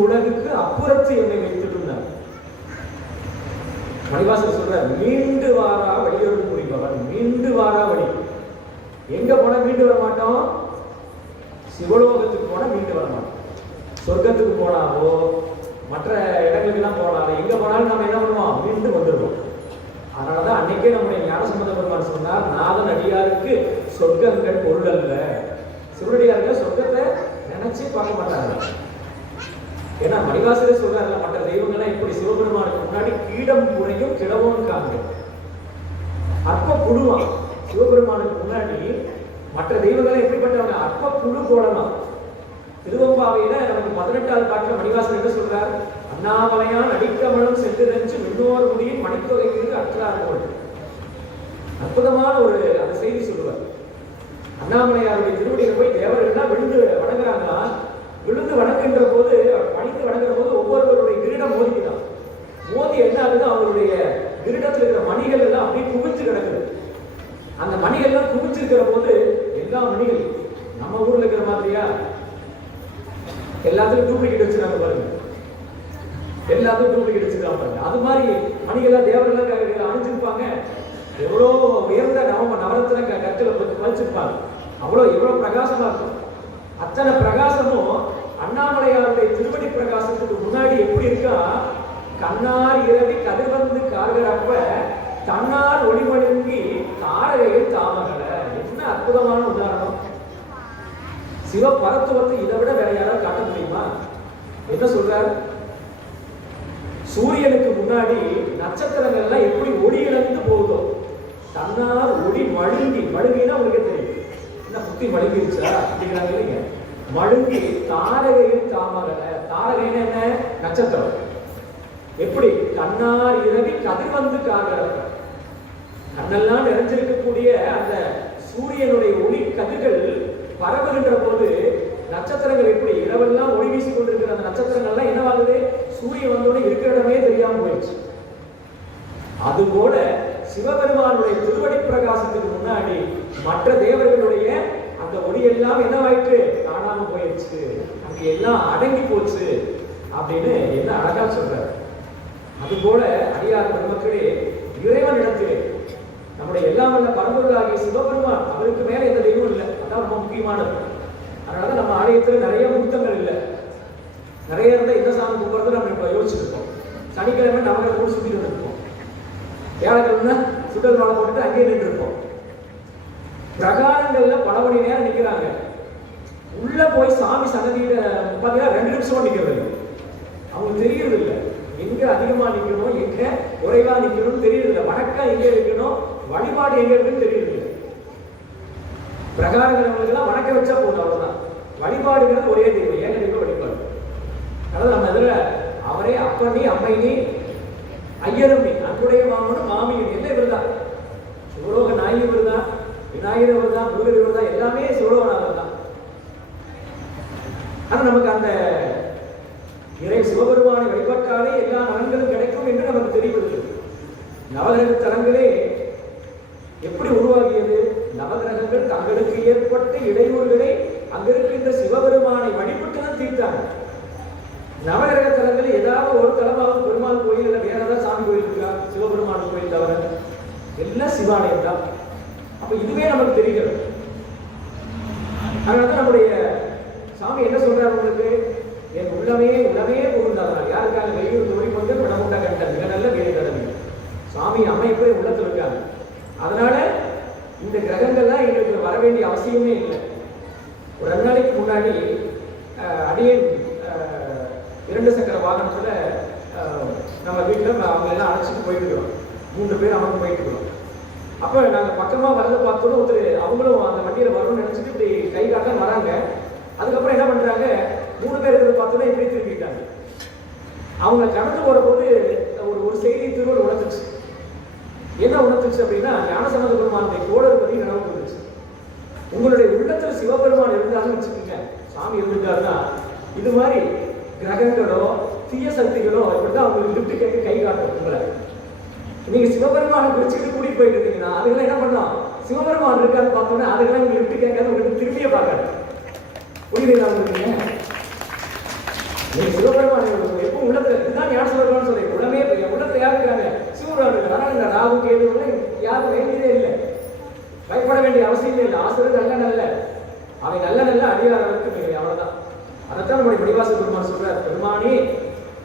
உலகுக்கு அப்புறத்து என்னை வைத்துட்டு இருந்தார். மணிவாசகர் சொல்றார், மீண்டு வாரா வழியோடு புரிபவன், மீண்டு வாரா வழி. எங்க போனா மீண்டு வர மாட்டோம், சிவலோகத்துக்கு போனா மீண்டு வர மாட்டோம். சொர்க்கத்துக்கு போனாலோ மற்ற இடங்களுக்கு எல்லாம் போனாலும் எங்க போனாலும் நம்ம என்ன பண்ணுவோம், மீண்டு வந்துடுவோம். அதனாலதான் அன்னைக்கே நம்முடைய ஞானசம்பந்த பெருமான் சொன்னார், நாதன் அடியாருக்கு சொர்க்கங்கள் பொருள் அல்ல. சிவனடியார்கள் சொர்க்கத்தை நினைச்சு பார்க்க மாட்டாங்க. ஏன்னா மணிவாசகர் சொல்றாருல, மற்ற தெய்வங்கள்லாம் இப்படி சிவபெருமானுக்கு முன்னாடி கீடம் புறையும் கிடவும் காங்க, புழுவான். சிவபெருமானுக்கு முன்னாடி மற்ற தெய்வங்களை எப்படிப்பட்டவங்க? அற்ப புழு போடலாம். திருவம்பாவையில நமக்கு 18வது பாட்டுல மணிவாசன் என்ன சொல்றார்? அண்ணாமலையான் அடிக்கமலம் சென்றிரஞ்சு விண்ணோர் முடியின் மணித்தொகைக்கு அற்றார்கள். அற்புதமான ஒரு அந்த செய்தி சொல்லுவார். அண்ணாமலையாருடைய திருவடியில போய் தேவர்கள்லாம் விழுந்து வணங்குறாங்களா? விழுந்து வணங்குகின்ற போது, பணிந்து வணங்குற போது ஒவ்வொருவருடைய கிரீடம் மோதிக்கிறான். மோதி என்ன ஆகுது? அவருடைய கிரீடத்தில் இருக்கிற மணிகள் எல்லாம் அப்படியே குவிச்சு கிடக்குது. அந்த மணிகள்லாம் குவிச்சிருக்கிற போது எல்லா மணிகள் நம்ம ஊர்ல இருக்கிற மாதிரியா? எல்லாத்துக்கும் டூப்ளிகேட் வச்சுருக்காங்க பாருங்க. எல்லாத்துக்கும் டூப்ளிகேட் வச்சுருக்காங்க பாருங்க. அது மாதிரி மணிகள்லாம் தேவர்களாக அணிஞ்சிருப்பாங்க. எவ்வளோ உயர்ந்த நவரத்தின கற்களை பதிச்சிருப்பாங்க. எவ்வளவு பிரகாசமா இருக்கும். அத்தனை பிரகாசமும் அண்ணாமலையாருடைய திருவடி பிரகாசத்துக்கு முன்னாடி எப்படி இருக்கா? கண்ணார் இரவி கதிர்வந்து கார்கிறப்ப தன்னார் ஒளிமழுங்கி தாரகையில் தாமகல. என்ன அற்புதமான உதாரணம்! சிவபரத்துவத்தை இதை விட வேற யாராவது காட்ட முடியுமா? என்ன சொல்றார்? சூரியனுக்கு முன்னாடி நட்சத்திரங்கள் எல்லாம் எப்படி ஒளி இழந்து போகுதோ, தன்னால் ஒளி மழுங்கினா உங்களுக்கு தெரியும். என்ன புத்தி மழுங்கிருச்சா அப்படிங்கிறாங்க இல்லைங்க. மழுங்கி தாரகையில் தாமகல. தாரகைன்னு என்ன? நட்சத்திரம். எப்படி? கண்ணார் இரவி கதிர்வந்து காக்கிறப்ப கண்ணெல்லாம் நிறைஞ்சிருக்கக்கூடிய அந்த சூரியனுடைய ஒளி கதிர்கள் பரவுகின்ற போது நட்சத்திரங்கள் எப்படி இரவெல்லாம் ஒளி வீசி கொண்டிருக்கிற அந்த நட்சத்திரங்கள்லாம் என்னவாகுது? சூரியன் வந்தோட இருக்கிற இடமே தெரியாம போயிடுச்சு. அதுபோல சிவபெருமானுடைய திருவடி பிரகாசத்துக்கு முன்னாடி மற்ற தேவர்களுடைய அந்த ஒளி எல்லாம் என்னவாயிட்டு? காணாம போயிடுச்சு. அங்க எல்லாம் அடங்கி போச்சு அப்படின்னு என்ன அழகா சொல்றாரு. அதுபோல அடியார் பெருமக்களே, இறைவனிடத்திலே நம்முடைய எல்லாம் வல்ல பரம்பொருளாகிய சிவபெருமான், அவருக்கு மேல எந்த தெய்வம் இல்லை. அதான் ரொம்ப முக்கியமானது. அதனால நம்ம ஆலயத்துல நிறைய முத்தங்கள் இல்லை. நிறைய இருந்தா இந்த சாமி கும்பிடுறது நம்ம இப்ப யோசிச்சிருக்கோம். சனிக்கிழமை நவகிரக கூட சுத்திட்டு இருப்போம். வியாழக்கிழமை சுடல் மாலை போட்டுட்டு அங்கேயே நின்று இருப்போம். பிரகாரங்கள்ல பல மணி நேரம் நிக்கிறாங்க. உள்ள போய் சாமி சன்னதியில பாத்தீங்கன்னா 2 நிமிஷம் நிக்கிறது இல்லை. அவங்களுக்கு தெரியறது இல்லை எங்க அதிகமா நிக்கணும், எங்க குறைவா நிக்கணும்னு தெரியறது இல்லை. வணக்கம் எங்க இருக்கணும், வழிபாடு எங்க இருக்குன்னு தெரியறது இல்லை. பிரகாரங்களுக்கு எல்லாம் வணக்கம் வச்சா போதும், அவ்வளவுதான். வழிபாடுங்கிறது ஒரே தெய்வம், ஏக தெய்வ வழிபாடு. அதாவது நம்ம இதுல அவரே அப்பனி அம்மைனி ஐயரம்மி அன்புடைய மாமனும் மாமியும் எல்லாம் இவர்தான். சிவலோக நாயகி இவர்தான், விநாயகர் இவர்தான், முருகர் இவர்தான், எல்லாமே சிவலோகநாதர் தான். ஆனா நமக்கு அந்த இறை சிவபெருமானை வழிபட்டாலே எல்லா நலன்களும் கிடைக்கும் என்று நமக்கு தெரிவது. நவகிரக தலங்களே எப்படி உருவாகியது? நவகிரகங்கள் தங்களுக்கு ஏற்பட்ட இடையூறுகளை அங்கிருக்கின்ற சிவபெருமானை வழிபட்டுதான் தீர்த்தாங்க. நவகிரக தலங்கள் ஏதாவது ஒரு தலமாவது பெருமாள் கோயில் இல்லை வேற ஏதாவது சாமி கோயில் இருக்கா? சிவபெருமான் கோயில் தவிர எல்லாம் சிவாலயம் தான். அப்ப இதுவே நமக்கு தெரிகிறது. அதனாலதான் நம்முடைய சாமி என்ன சொல்றாரு? உங்களுக்கு என் உள்ளமே புகுந்தார்கள். யாருக்காக வெளியூர் தோழி கொண்டு விடமுண்ட கண்ட மிக நல்ல வேலை கடமை. சாமி அமைப்பு உள்ளத்தில் இருக்காங்க. அதனால இந்த கிரகங்கள்லாம் எங்களுக்கு வர வேண்டிய அவசியமே இல்லை. ஒரு 2 நாளைக்கு முன்னாடி அடியேன் 2 சக்கர வாகனத்துல நம்ம வீட்டில் அவங்க எல்லாம் அழைச்சிட்டு போயிட்டு இருக்கிறோம். 3 பேர் அவங்க போயிட்டு இருக்கிறோம். அப்ப நாங்க பக்கமா வரத பார்த்தோம். ஒருத்தர் அவங்களும் அந்த வண்டியில வரணும்னு நினைச்சிட்டு இப்படி கை காட்ட வராங்க. அதுக்கப்புறம் என்ன பண்றாங்க? 3 பேர் இருக்கிறத பார்த்தோன்னா இப்படி திருப்பிட்டாங்க. அவங்க கடந்து போற போது ஒரு செய்தி திருவள்ளுவர் உணர்ந்துச்சு. என்ன உணர்ந்துச்சு அப்படின்னா, ஞானசம்பந்த பெருமானுடைய தோழர் பற்றி நினைவு வந்துச்சு. உங்களுடைய உள்ளத்துல சிவபெருமான் இருந்தாலும் வச்சுக்கோங்க, சாமி இருந்துட்டாருன்னா இது மாதிரி கிரகங்களோ தீய சக்திகளோ இப்படிதான் அவங்களுக்கு லிப்ட் கேட்க கை காட்டும். உங்களை நீங்க சிவபெருமானுக்கு வச்சுக்கிட்டு கூட்டிட்டு போயிட்டு இருந்தீங்கன்னா அதுக்கெல்லாம் என்ன பண்ணலாம்? சிவபெருமான் இருக்கான்னு பார்த்தோன்னா அதுக்கெல்லாம் நீங்க லிப்ட் கேட்காது, உங்களுக்கு திரும்பியே பார்க்காது. புரியுதுங்களா உங்களுக்கு? நீங்க சிவபெருமான் எப்பவும் உள்ளத்துல இதுதான் ஞான சிவபெருமான் சொல்றீங்க. உடனே உள்ளத்துல யார் இருக்காங்க? சிவபெருமான் இருக்காங்க. ஆனால் இந்த ராகு கேது யாரும் வேண்டியதே இல்லை, பயப்பட வேண்டிய அவசியமே இல்லை. ஆசிரியர் நல்ல அவை நல்ல அடியாரருக்கு மிக அவ்வளவுதான். அதைத்தான் நம்முடைய மணிவாச பெருமான் சொல்றார். பெருமானே,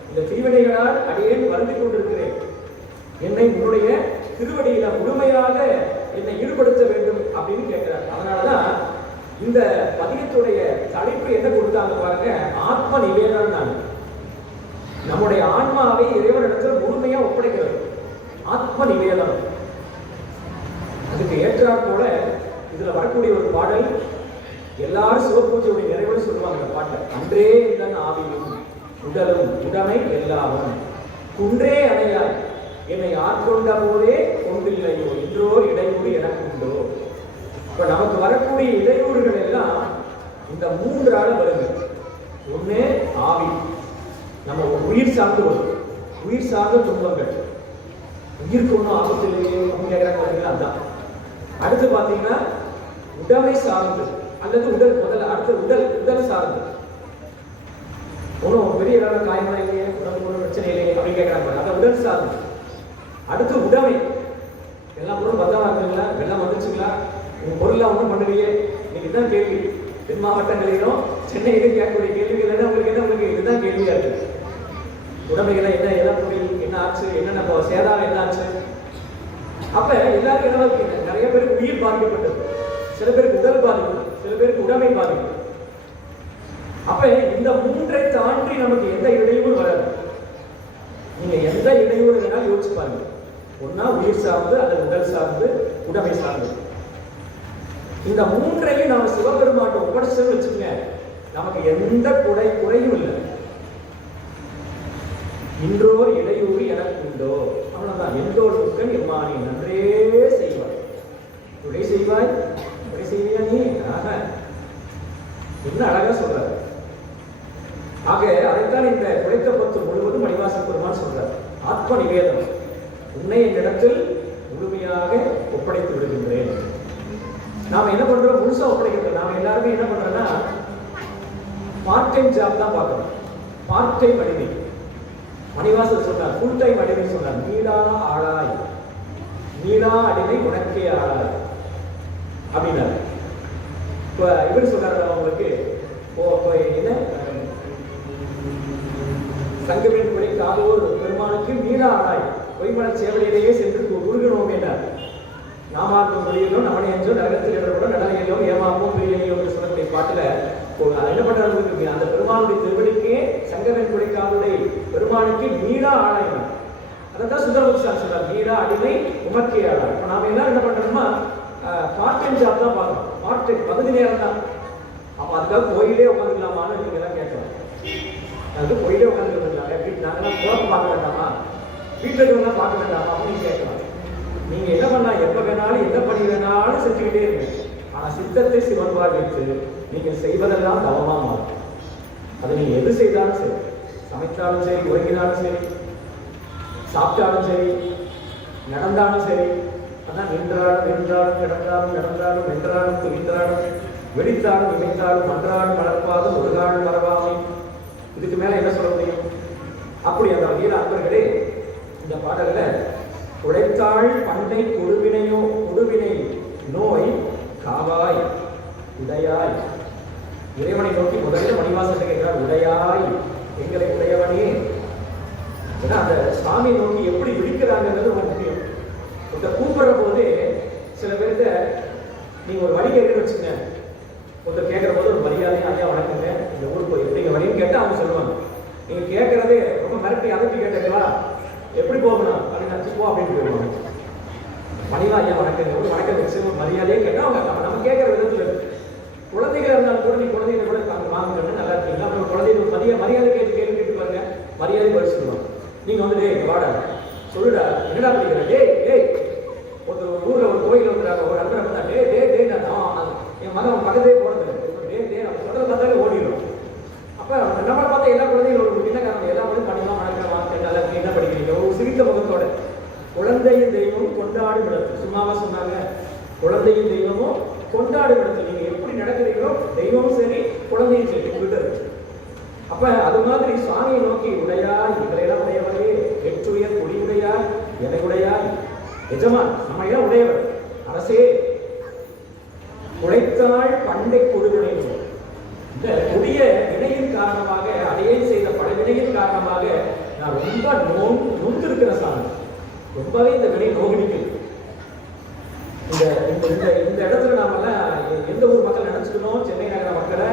இந்த தீவினைகளால் அடியேன் வருந்திக் கொண்டிருக்கிறேன். என்னை உன்னுடைய திருவடியில முழுமையாக என்னை ஈடுபடுத்த வேண்டும் அப்படின்னு கேட்கிறார். அதனாலதான் இந்த பதிகத்துடைய தலைப்பு என்ன கொடுத்தாங்க பாருங்க, ஆத்ம நிவேதனம். நம்முடைய ஆன்மாவை இறைவனிடத்தில் முழுமையா ஒப்படைக்கிறது ஆத்ம நிவேதனம். அது ஏற்றாற் போல இதுல வரக்கூடிய ஒரு பாடல் எல்லாரும் சிவபூஜையுடைய நிறைவோடு சொல்லுவாங்க இந்த பாட்டை. அன்றே இதன் ஆவியும் உடலும் உடமை எல்லாரும் குன்றே அணையாய் என்னை ஆட்கொண்ட போதே கொண்டில்லையோ இன்றோர் இடையூறு எனக்கு உண்டோ. இப்ப நமக்கு வரக்கூடிய இடையூறுகள் எல்லாம் இந்த 3 ஆள வருது. ஒண்ணு ஆவி, நம்ம உயிர் சார்ந்து வரும், உயிர் சார்ந்த துன்பங்கள், உயிருக்கு ஒன்றும் ஆபத்து இல்லையே அப்படின்னு கேட்கறாங்க. அதுதான். அடுத்து பாத்தீங்கன்னா உடமை சார்ந்து அல்லது உடல் முதல்ல, அடுத்து உடல் சார்ந்து ஒன்றும் பெரிய அளவில் காயமா இல்லையே, உடம்புக்கு ஒன்றும் பிரச்சனை இல்லையே அப்படின்னு கேட்கறாங்க. அதை உடல் சார்ந்து. அடுத்து உடைமை, எல்லாம் பொருள் பத்திரமா இருக்குங்களா, வெள்ளம் வந்துச்சுங்களா, உங்க பொருள்லாம் ஒன்றும் பண்ணலையே. இன்னைக்கு தான் கேள்வி தென் மாவட்டங்களிலும் சென்னையிலும் கேட்கக்கூடிய கேள்விகள் என்ன உங்களுக்கு இதுதான் கேள்வியா இருக்கு. உடமைகளை என்ன எதை பொருள் என்ன ஆச்சு, என்னென்ன சேதாரம் என்ன ஆச்சு. அப்ப எல்லாருக்கும் என்ன இருக்கு, நிறைய பேருக்கு உயிர் பாதிக்கப்பட்டது, சில பேருக்கு உடல் பாதிப்பு, சில பேருக்கு உடைமை பாதிப்பு. அப்ப இந்த 3ஐ தாண்டி நமக்கு எந்த இடையூறு வராது. நீங்க எந்த இடையூறு வேணாலும் யோசிச்சு பாருங்க. ஒன்னா உயிர் சார்ந்து அல்லது உடல் சார்ந்து உடைமை சார்ந்து. இந்த 3ஐயும் நாம சிவபெருமான் ஒப்படைச்சு வச்சுக்கோங்க, நமக்கு எந்த குறையும் இல்லை. இன்றோர் இடையூறு எனக்கு உண்டோ, அவ்வளவுதான். எந்தோர் துக்கன் எம்மானி நன்றே செய்வாய், துடை செய்வாய், துடை செய்வியா நீ. ஆக என்ன அழகா சொல்றாரு. ஆக அதைத்தான் இந்த குறைத்த பத்து முழுவதும் மணிவாசன் பெருமான் சொல்றார். ஆத்ம நிவேதம், உன்னை என்னிடத்தில் முழுமையாக ஒப்படைத்து விடுகின்றேன். நாம என்ன பண்றோம், முழுசா ஒப்படைக்கிறோம். நாம எல்லாருமே என்ன பண்றோம்னா பார்ட் டைம் ஜாப் தான் பார்க்கணும். பார்ட் டைம் அடிமை. மணிவாசன் சொன்னார் ஃபுல் டைம் அடிமை சொன்னார். நீடா ஆளாய், நீடா அடிமை உனக்கே ஆளாய் அப்படின்னாரு. இப்ப இவர் சொல்றாரு அவங்களுக்கு என்ன சங்கமின் குறை காதோர் பெருமானுக்கு மீளா ஆளாய் பொய்மன சேவலையிலேயே சென்று உருகணும் என்றார். நாமாக்கும் மொழியிலும் நம்மனை என்றோ நரகத்தில் இடப்பட நடனையிலும் ஏமாப்போம் பிரியலையோ என்று சொல்லக்கூடிய பாட்டுல என்ன பண்றாரு, அந்த பெருமானுடைய திருவடிக்கே சங்கமின் குறை காதோரை பெருமானுக்கு மீளா ஆளாயினார். அதான் சுந்தரபுஷான் சொல்றார், மீளா அடிமை உமக்கே ஆளாய். இப்ப நாம எல்லாம் என்ன பண்றோம்னா பார்ட் டைம் ஜாப் தான் பார்க்கணும். பார்ட் டைம் பகுதி நேரம் தான். அப்ப அதுக்காக கோயிலே உட்காந்துக்கலாமான்னு நீங்க எல்லாம் கேட்கலாம். அது கோயிலே உட்காந்துக்கலாம், நாங்கெல்லாம் குழப்பம் பார்க்க வேண்டாமா, வீட்டில் இருக்கவங்களாம் பார்க்க வேண்டாமா அப்படின்னு கேட்கலாம். நீங்க என்ன பண்ணலாம், எப்ப வேணாலும் எந்த பணி வேணாலும் செஞ்சுக்கிட்டே இருங்க. ஆனா சித்தத்தை சிவன்பாடு வைத்து நீங்க செய்வதெல்லாம் தவமா மாறும். அதை நீங்க எது செய்தாலும் சரி, சமைத்தாலும் சரி, உறங்கினாலும் சரி, சாப்பிட்டாலும் சரி, நடந்தாலும் சரி, அதான் நின்றாலும் நின்றாலும் கிடந்தாலும் நடந்தாலும் வென்றாலும் துணிந்தாலும் வெடித்தாலும் இமைத்தாலும் மன்றாடும் வளர்ப்பாதும் ஒரு காலம் மறவாமை. இதுக்கு மேல என்ன சொல்ல முடியும்? அப்படி அந்த வகையில் அன்பர்களே இந்த பாடல்ல உழைத்தாள் பண்டை கொடுவினையோ கொடுவினை நோய் காவாய் உடையாய். இறைவனை நோக்கி முதலில் மணிவாசன் கேட்கிறார், உடையாய் எங்களை உடையவனே. ஏன்னா அந்த சாமி நோக்கி எப்படி விழிக்கிறாங்கிறது ரொம்ப முக்கியம். இந்த கூப்பிடுற போது சில பேருக்கு நீங்க ஒரு வழி கேட்கணும்னு வச்சுங்க, ஒருத்தர் கேட்கிற போது ஒரு மரியாதையும் ஐயா வணக்கங்க இந்த ஊருக்கு எப்படிங்க வழின்னு கேட்டா அவங்க சொல்லுவாங்க. நீங்க கேட்கறதே ரொம்ப மிரட்டி அதட்டி கேட்டீங்களா, எப்படி போகணும் அப்படின்னு நினைச்சு போ அப்படின்னு போயிடுவாங்க. மணிவா ஐயா வணக்கங்க, ஒரு வணக்கம் வச்சு ஒரு மரியாதையே கேட்டா அவங்க நம்ம கேட்கற விதத்துல இருக்கு. குழந்தைகள் இருந்தாலும் கூட நீ குழந்தைகளை கூட வாங்கணும் நல்லா இருக்கீங்களா, அப்புறம் குழந்தைகள் மரியாதை கேள்வி கேட்டு பாருங்க, மரியாதை பரிசுவாங்க. நீங்க வந்து வாடா சொல்லுடா என்னடா படிக்கிற, டேய் ஒரு ஊர்ல ஒரு கோயில் வந்துறாங்க, ஒரு அன்பரை பார்த்தா டே நான் என் மகன் பக்கத்தே போறது நம்ம சொல்றத பார்த்தாலே ஓடிடும். அப்ப நம்மளை பார்த்தா எல்லா குழந்தைகளும் ஒரு பின்னக்காரங்க எல்லா குழந்தையும் பண்ணிக்கலாம் வணக்கம் வாங்க நல்லா என்ன படிக்கிறீங்க ஒரு சிரித்த முகத்தோட. குழந்தையும் தெய்வமும் கொண்டாடும் இடத்து, சும்மாவா சொன்னாங்க, குழந்தையும் தெய்வமும் கொண்டாடும் இடத்துல நீங்க எப்படி நடக்கிறீங்களோ தெய்வமும் சரி குழந்தையும் சரி உங்ககிட்ட இருக்கு. அப்ப அது மாதிரி சுவாமியை நோக்கி உடையாய் இவரையெல்லாம் உடையவரே, வெற்றுயர் கொடி உடையாய் எதை உடையாய் எஜமான் நம்ம ஏன் உடையவர் அரசே. உழைத்தாள் பண்டை கொடுவினை, இந்த கொடிய வினையின் காரணமாக அதையே செய்த பல வினையின் காரணமாக நான் ரொம்ப நொந்திருக்கிற சாமி, ரொம்பவே இந்த வினை நோகினிக்குது. இந்த இடத்துல நாமெல்லாம் எந்த ஊர் மக்கள் நினைச்சுக்கணும், சென்னை நகர மக்களை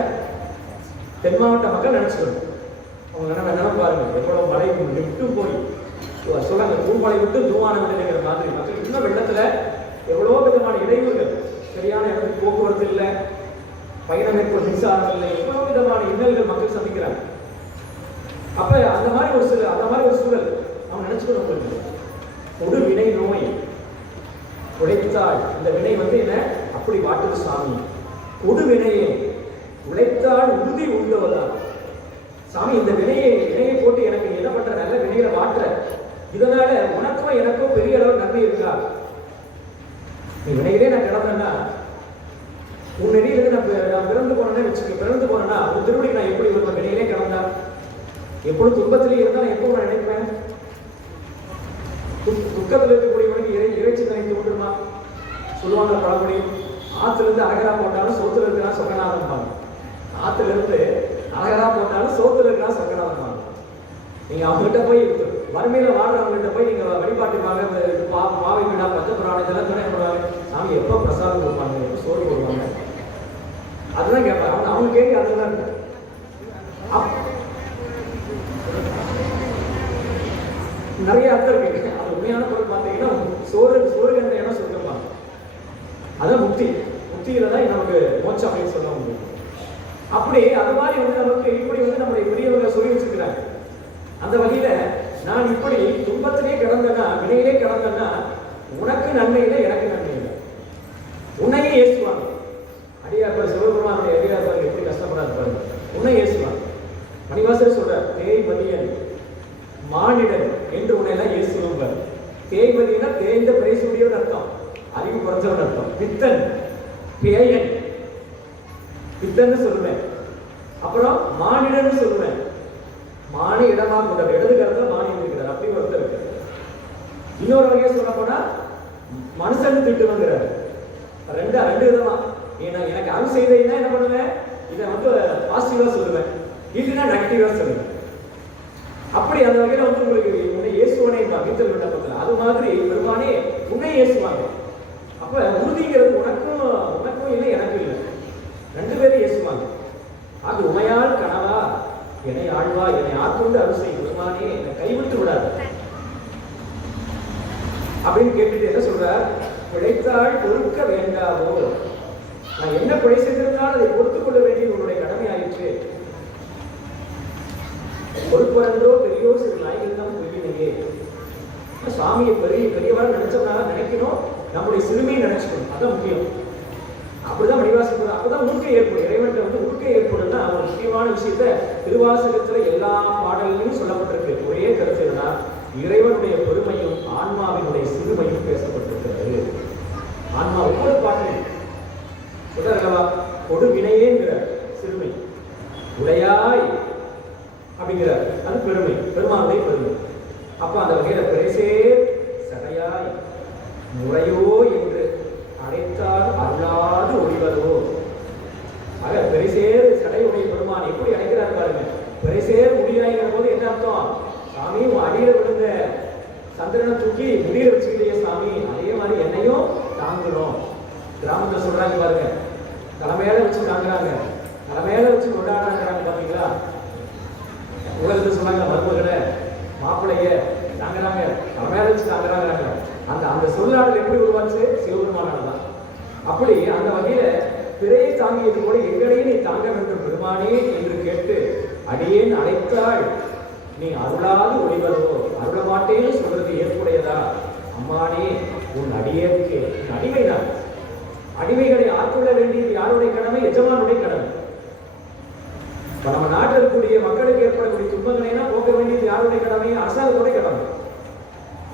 தென் மாவட்ட மக்கள் நினைச்சுக்கணும். அவங்க நினைப்பாருங்க எவ்வளவு மழை விட்டு போய் சொல்றாங்க, பூமலை விட்டு தூவான விட்டுங்கிற மாதிரி மக்கள் இன்னும் வெள்ளத்துல எவ்வளவோ விதமான இடையூறுகள், சரியான இடத்துக்கு போக்குவரத்து இல்லை, பயணம் மேற்கொள் மின்சாரம் இல்லை, எவ்வளவு விதமான இன்னல்கள் மக்கள் சந்திக்கிறாங்க. அப்ப அந்த மாதிரி ஒரு சூழல் நம்ம நினைச்சுக்கணும். ஒரு வினை நோய் உழைத்தால் இந்த வினை என்ன அப்படி வாட்டுது சாமி. கொடு வினையே உழைத்தால் உறுதி உண்டவதா சாமி. இந்த வினையை போட்டு எனக்கு என்ன பண்ற, நல்ல வினைகளை வாட்டுற, இதனால உனக்கும் எனக்கும் பெரிய அளவு நன்மை இருக்கா? நீ வினையிலே நான் கிடந்தேன்னா, உன் நெறியிலிருந்து நான் பிறந்து போனேன்னு வச்சுக்க, பிறந்து போனேன்னா உன் திருவடிக்கு நான் எப்படி வருவேன்? வினையிலே கிடந்தா எப்பொழுது துன்பத்திலே இருந்தா நான் எப்போ நான் நினைப்பேன்? துக்கத்தில் இருக்கக்கூடியவனுக்கு இறைச்சி நினைத்து கொண்டுமா சொல்லுவாங்க பழமொழி. ஆத்துல இருந்து அழகரா போட்டாலும் சோத்துல இருக்கிறா சொக்கநாதம் பாங்க. ஆத்துல இருந்து அழகரா போட்டாலும் சோத்துல இருக்கிறா சொக்கநாதம் பாங்க. நீங்க அவங்ககிட்ட போய் வறுமையில வாழ்றவங்ககிட்ட போய் நீங்க வழிபாட்டுக்காக பாவை விடா பச்சை புராணம் இதெல்லாம் சொன்ன பண்ணுவாங்க, சாமி எப்போ பிரசாதம் கொடுப்பாங்க, எப்போ சோறு போடுவாங்க, அதுதான் கேட்பாங்க. அவங்க கேட்க அதுதான் இருக்கு. நிறைய அர்த்தம் இருக்கு. அது உண்மையான பொருள் பார்த்தீங்கன்னா சோறு என்ற இடம் சொல்லிருப்பாங்க. அதான் முக்தியில தான் நமக்கு மோட்சம் அப்படின்னு சொல்ல முடியும். அப்படி அது மாதிரி நமக்கு இப்படி நம்முடைய பெரியவங்க சொல்லி வச்சிருக்கிறாங்க. அந்த வகையில நான் இப்படி துன்பத்திலே கிடந்தேன்னா, வினையிலே கிடந்தேன்னா உனக்கு நன்மை இல்லை, எனக்கு நன்மை இல்லை. உன்னையே ஏசுவாங்க. அடியார் சிவபெருமானுடைய அடியார் எப்படி கஷ்டப்படாது பாருங்க. உன்னை ஏசுவாங்க. மணிவாசர் சொல்றார், தேய் மதியன் மானிடன் என்று உன்னையெல்லாம் இயேசுவாங்க. தேய்மதினா தேய்ந்த பிரைசுடையவன் அர்த்தம், அறிவு குறைஞ்சவன் அர்த்தம். பித்தன் பேயன் பித்தன்னு சொல்லுவேன். அப்புறம் மானிடன் சொல்லுவேன். மானி இடமா கொண்டார், இடது கருத்துல மானி இருக்கிறார், அப்படி ஒருத்தர் இருக்கு. இன்னொரு வகையை சொல்ல போனா மனுஷன் திட்டுவாங்கிறார். ரெண்டு விதமா. ஏன்னா எனக்கு அருள் செய்தீங்கன்னா என்ன பண்ணுவேன், இதை பாசிட்டிவா சொல்லுவேன், இல்லைன்னா நெகட்டிவா சொல்லுவேன். அப்படி அந்த வகையில உங்களுக்கு உன்னை இயேசுவனை வீட்டில் விண்ணப்பத்தில் அது மாதிரி பெருமானே உன்னை இயேசுவாங்க. அப்ப உறுதிங்கிறது உனக்கும் இல்லை, எனக்கும் இல்லை, ரெண்டு பேரும் இயேசுவாங்க. அது உமையால் கனவா என்னை ஆழ்வா, என்னை ஆட்கொண்டு அருசை பெருமானே, என்னை கைவிட்டு விடாது அப்படின்னு கேட்டுட்டு என்ன சொல்றார், பிழைத்தால் பொறுக்க வேண்டாமோ, நான் என்ன பிழை செய்திருந்தால் அதை பொறுத்துக் கொள்ள வேண்டியது உன்னுடைய கடமை ஆயிற்று. பொறுப்பரன்றோ பெரியோர் சிறு நாய்கள் தான் பொய்யினையே. சாமியை பெரியவராக நினைக்கணும், நம்முடைய சிறுமையை நினைச்சுக்கணும், அதான் முக்கியம். அப்படிதான் மணிவாசகர் அப்பதான் உருக்கை ஏற்படும். இறைவன்கிட்ட உருக்கை ஏற்படும்னா ஒரு முக்கியமான விஷயத்த திருவாசகத்துல எல்லா பாடல்களையும் சொல்லப்பட்டிருக்கு. ஒரே கருத்துனா இறைவனுடைய பெருமையும் ஆன்மாவினுடைய சிறுமையும் பேசப்பட்டிருக்கிறது. ஆன்மா ஒவ்வொரு பாட்டிலும் சொல்றா, கொடு வினையேங்கிற சிறுமை, உடையாய் அப்படிங்கிறார், அது பெருமை, பெருமானுடைய பெருமை. அப்ப அந்த வகையில பிரைசேர் சடையாய் முறையோ என்று அடைத்தால் அருளாது ஒளிவரோ. ஆக பிரைசேர் சடையுடைய பெருமான் எப்படி அடைக்கிறார் பாருங்க. பிரைசேர் முடியாய்ங்கிற போது என்ன அர்த்தம், சாமி உன் அடியில விழுந்த சந்திரனை தூக்கி முடியில வச்சுக்கிட்டே சாமி, அதே மாதிரி என்னையும் தாங்கணும். கிராமத்துல சொல்றாங்க பாருங்க, தலைமையில வச்சு தாங்குறாங்க, தலைமையில வச்சு கொண்டாடுறாங்க பாத்தீங்களா. உலகத்தை சொன்னாங்க, மருமகளை மாப்பிள்ளைய தாங்குறாங்க, தலைமையில வச்சு தாங்குறாங்க. அந்த சொல்லாடல் எப்படி உருவாச்சு, சிவபெருமானால தான். அப்படி அந்த வகையில பிறையை தாங்கியது கூட எங்களையும் நீ தாங்க வேண்டும் பெருமானே என்று கேட்டு அடியேன் அழைத்தாள் நீ அருளாது ஒளிவரோ, அருள மாட்டேன்னு சொல்றது ஏற்புடையதா? அம்மானே உன் அடியேற்கு அடிமைதான். அடிமைகளை ஆட்கொள்ள வேண்டியது யாருடைய கடமை? எஜமானுடைய கடமை. இப்ப நம்ம நாட்டில் இருக்கக்கூடிய மக்களுக்கு ஏற்படக்கூடிய துன்பங்களை போக்க வேண்டியது யாருடைய கடமை? அரசாங்கத்துடைய கடமை.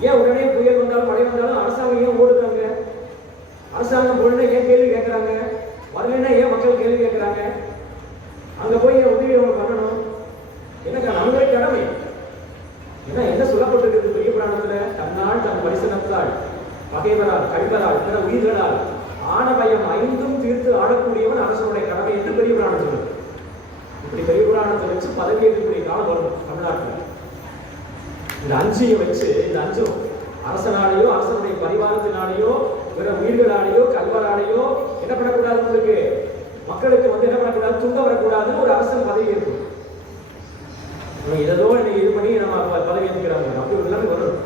ஏன் உடனே புயல் வந்தாலும் மழை வந்தாலும் அரசாங்கம் ஏன் ஓடுறாங்க? அரசாங்கம் போனா ஏன் கேள்வி கேட்கறாங்க? வரலன்னா ஏன் மக்கள் கேள்வி கேட்கறாங்க? அங்க போய் உதவி அவங்க பண்ணணும். என்ன நம்மளுடைய கடமை. ஏன்னா என்ன சொல்லப்பட்டிருக்கு பெரிய புராணத்துல, தன்னால் தன் பரிசனத்தால் பகைவரால் கழிவரால் பிற உயிர்களால் ஆணபயம் ஐந்தும் தீர்த்து ஆடக்கூடியவன் அரசனுடைய கடமை என்று பெரிய புராணம் சொல்லுது. இப்படி பெரிய புராணத்தை வச்சு பதவி ஏற்கக்கூடிய காலம் வரும் தமிழ்நாட்டில். இந்த அஞ்சையும் வச்சு, இந்த அஞ்சும் அரசனாலேயோ அரசனுடைய பரிவாரத்தினாலேயோ பிற உயிர்களாலேயோ கல்வராலேயோ என்ன பண்ணக்கூடாது, உங்களுக்கு மக்களுக்கு என்ன பண்ணக்கூடாது, துன்பம் வரக்கூடாதுன்னு ஒரு அரசன் பதவி ஏற்கும். ஏதோ இன்னைக்கு இது பண்ணி நம்ம பதவி ஏற்கிறாங்க, அப்படி ஒரு நிலைமை வரும்.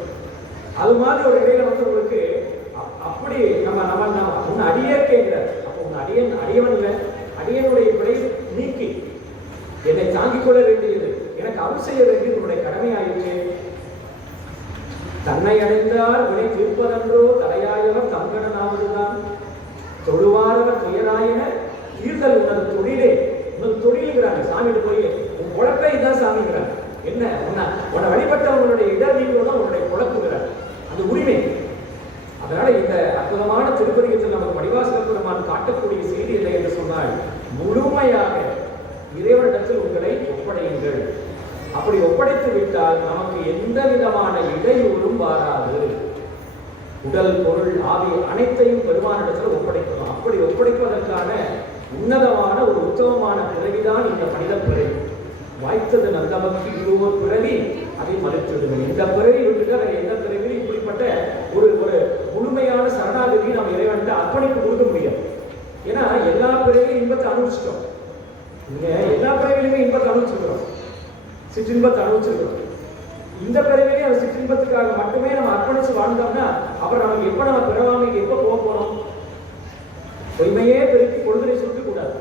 அது மாதிரி ஒரு இடையில உங்களுக்கு அப்படி நம்ம அடியவன் இல்லை, அடியனுடைய பிழை நீக்கி என்னை தாங்கிக் கொள்ள வேண்டியது எனக்கு அருள் செய்ய வேண்டியது உன்னுடைய கடமையாயிற்று. தன்னை அடைந்தால் வினை தீர்ப்பதன்றோ தலையாயவர் தங்கடனாவதுதான் தொழுவாரவர் துயராயன தீர்தல் உனது தொழிலே. உனது தொழிலுங்கிறாங்க சாமிட்டு போய் உன் பொழப்பே இதுதான் சாமிங்கிறாங்க. என்ன உன்னை வழிபட்டவங்களுடைய இடர் நீங்குவதும் உன்னுடைய பொழப்புங்கிறார். அது உரிமை. அதனால இந்த அற்புதமான திருப்பதிகத்தில் நமக்கு மணிவாசக பெருமான் காட்டக்கூடிய செய்தி இல்லை என்று சொன்னால், முழுமையாக இறைவனிடத்தில் உங்களை ஒப்படையுங்கள். அப்படி ஒப்படைத்து விட்டால் நமக்கு எந்த விதமான இடையூறும் வராது. உடல் பொருள் ஆகிய அனைத்தையும் பெருமானிடத்தில் ஒப்படைக்கணும். அப்படி ஒப்படைப்பதற்கான உன்னதமான ஒரு உத்தமமான பிறவிதான் இந்த மனித பிறவி. வாய்த்தது நந்தமக்கு இருவர் பிறவி அதை மறுத்துவிடுங்கள். இந்த பிறவி விட்டுட்டு எந்த பிறவிலும் இப்படிப்பட்ட ஒரு ஒரு முழுமையான சரணாகதியை நாம் இறைவன்ட்டு அர்ப்பணிப்பு கொடுக்க முடியாது. ஏன்னா எல்லா பிறவிலையும் இன்பத்தை அனுபவிச்சிட்டோம். நீங்க எல்லா பிறவிலுமே இன்பத்தை அனுபவிச்சிருக்கிறோம், சிற்றின்பத்தை அனுபவிச்சிருக்கிறோம். இந்த பிறவிலே அந்த சிற்றின்பத்துக்காக மட்டுமே நம்ம அர்ப்பணிச்சு வாழ்ந்தோம்னா அப்புறம் நமக்கு எப்ப நம்ம பிறவாமைக்கு எப்ப போக போறோம்? பொய்மையே பெருக்கி பொழுதுரை சுருக்க கூடாது.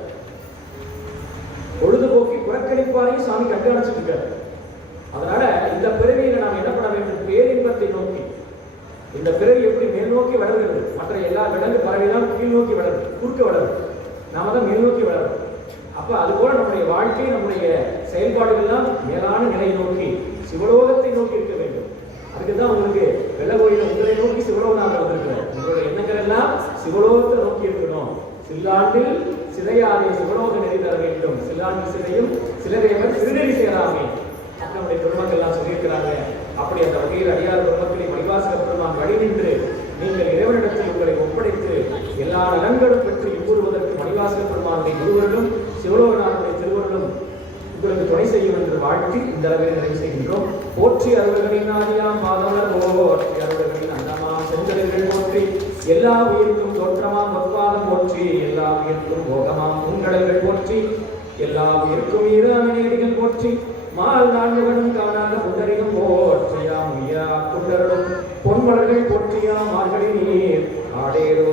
பொழுதுபோக்கி புறக்கணிப்பாரையும் சாமி கண்காணிச்சுட்டு இருக்காரு. அதனால இந்த பிறவியில நாம் என்ன பண்ண வேண்டும்? பேரின்பத்தை நோக்கி. இந்த பிறவி எப்படி மேல் நோக்கி வளர்கிறது? மற்ற எல்லா விலங்கு பறவைதான் கீழ் நோக்கி வளருது, குறுக்க வளருது. நாம தான் மேல் நோக்கி வளரும். அப்ப அதுபோல நம்முடைய வாழ்க்கை, நம்முடைய செயல்பாடுகள் எல்லாம் மேலான நிலையை நோக்கி சிவலோகத்தை நோக்கி இருக்க வேண்டும். அதுக்குதான் உங்களுக்கு வெள்ள கோயில உங்களை நோக்கி சிவலோகனாக வந்திருக்கிறார். உங்களுடைய எண்ணங்கள் எல்லாம் சிவலோகத்தை நோக்கி இருக்கணும். சில்லாண்டில் சிதையாதே சிவலோக நெறி தர வேண்டும். சில்லாண்டில் சிதையும் சிலரேவர் சிறுநெறி சேராமே நம்முடைய பெருமக்கள் எல்லாம் சொல்லியிருக்கிறாங்க. அப்படி அந்த வகையில் அடியார் பெருமக்களை மணிவாசக பெருமான் வழி நின்று நீங்கள் இறைவனிடத்தில் உங்களை ஒப்படைத்து எல்லா நலன்களும் பெற்று இன்புறுவதற்கு மணிவாசக பெருமானுடைய குருவர்களும் சிவலோகநாதனுடைய திருவர்களும் உங்களுக்கு துணை செய்யும் என்று வாழ்த்தி இந்த அளவில் நிறைவு செய்கின்றோம். போற்றி அருள்களின் ஆதியாம் பாதவர் போற்றி அருள்களின் அன்னமாம் செஞ்சல்கள் போற்றி எல்லா உயிருக்கும் தோற்றமாம் பொற்பாதம் போற்றி எல்லா உயிருக்கும் போகமாம் உங்கடல்கள் போற்றி எல்லா உயிருக்கும் இரு அமிநேடிகள் போற்றி மால் நான்குகளும் காணாத புண்டரிகம் போற்றியாம் ஐயா குண்டரும் பொன்மலர்கள் போற்றியாம் ஆர்களின் நீர் ஆடேரோ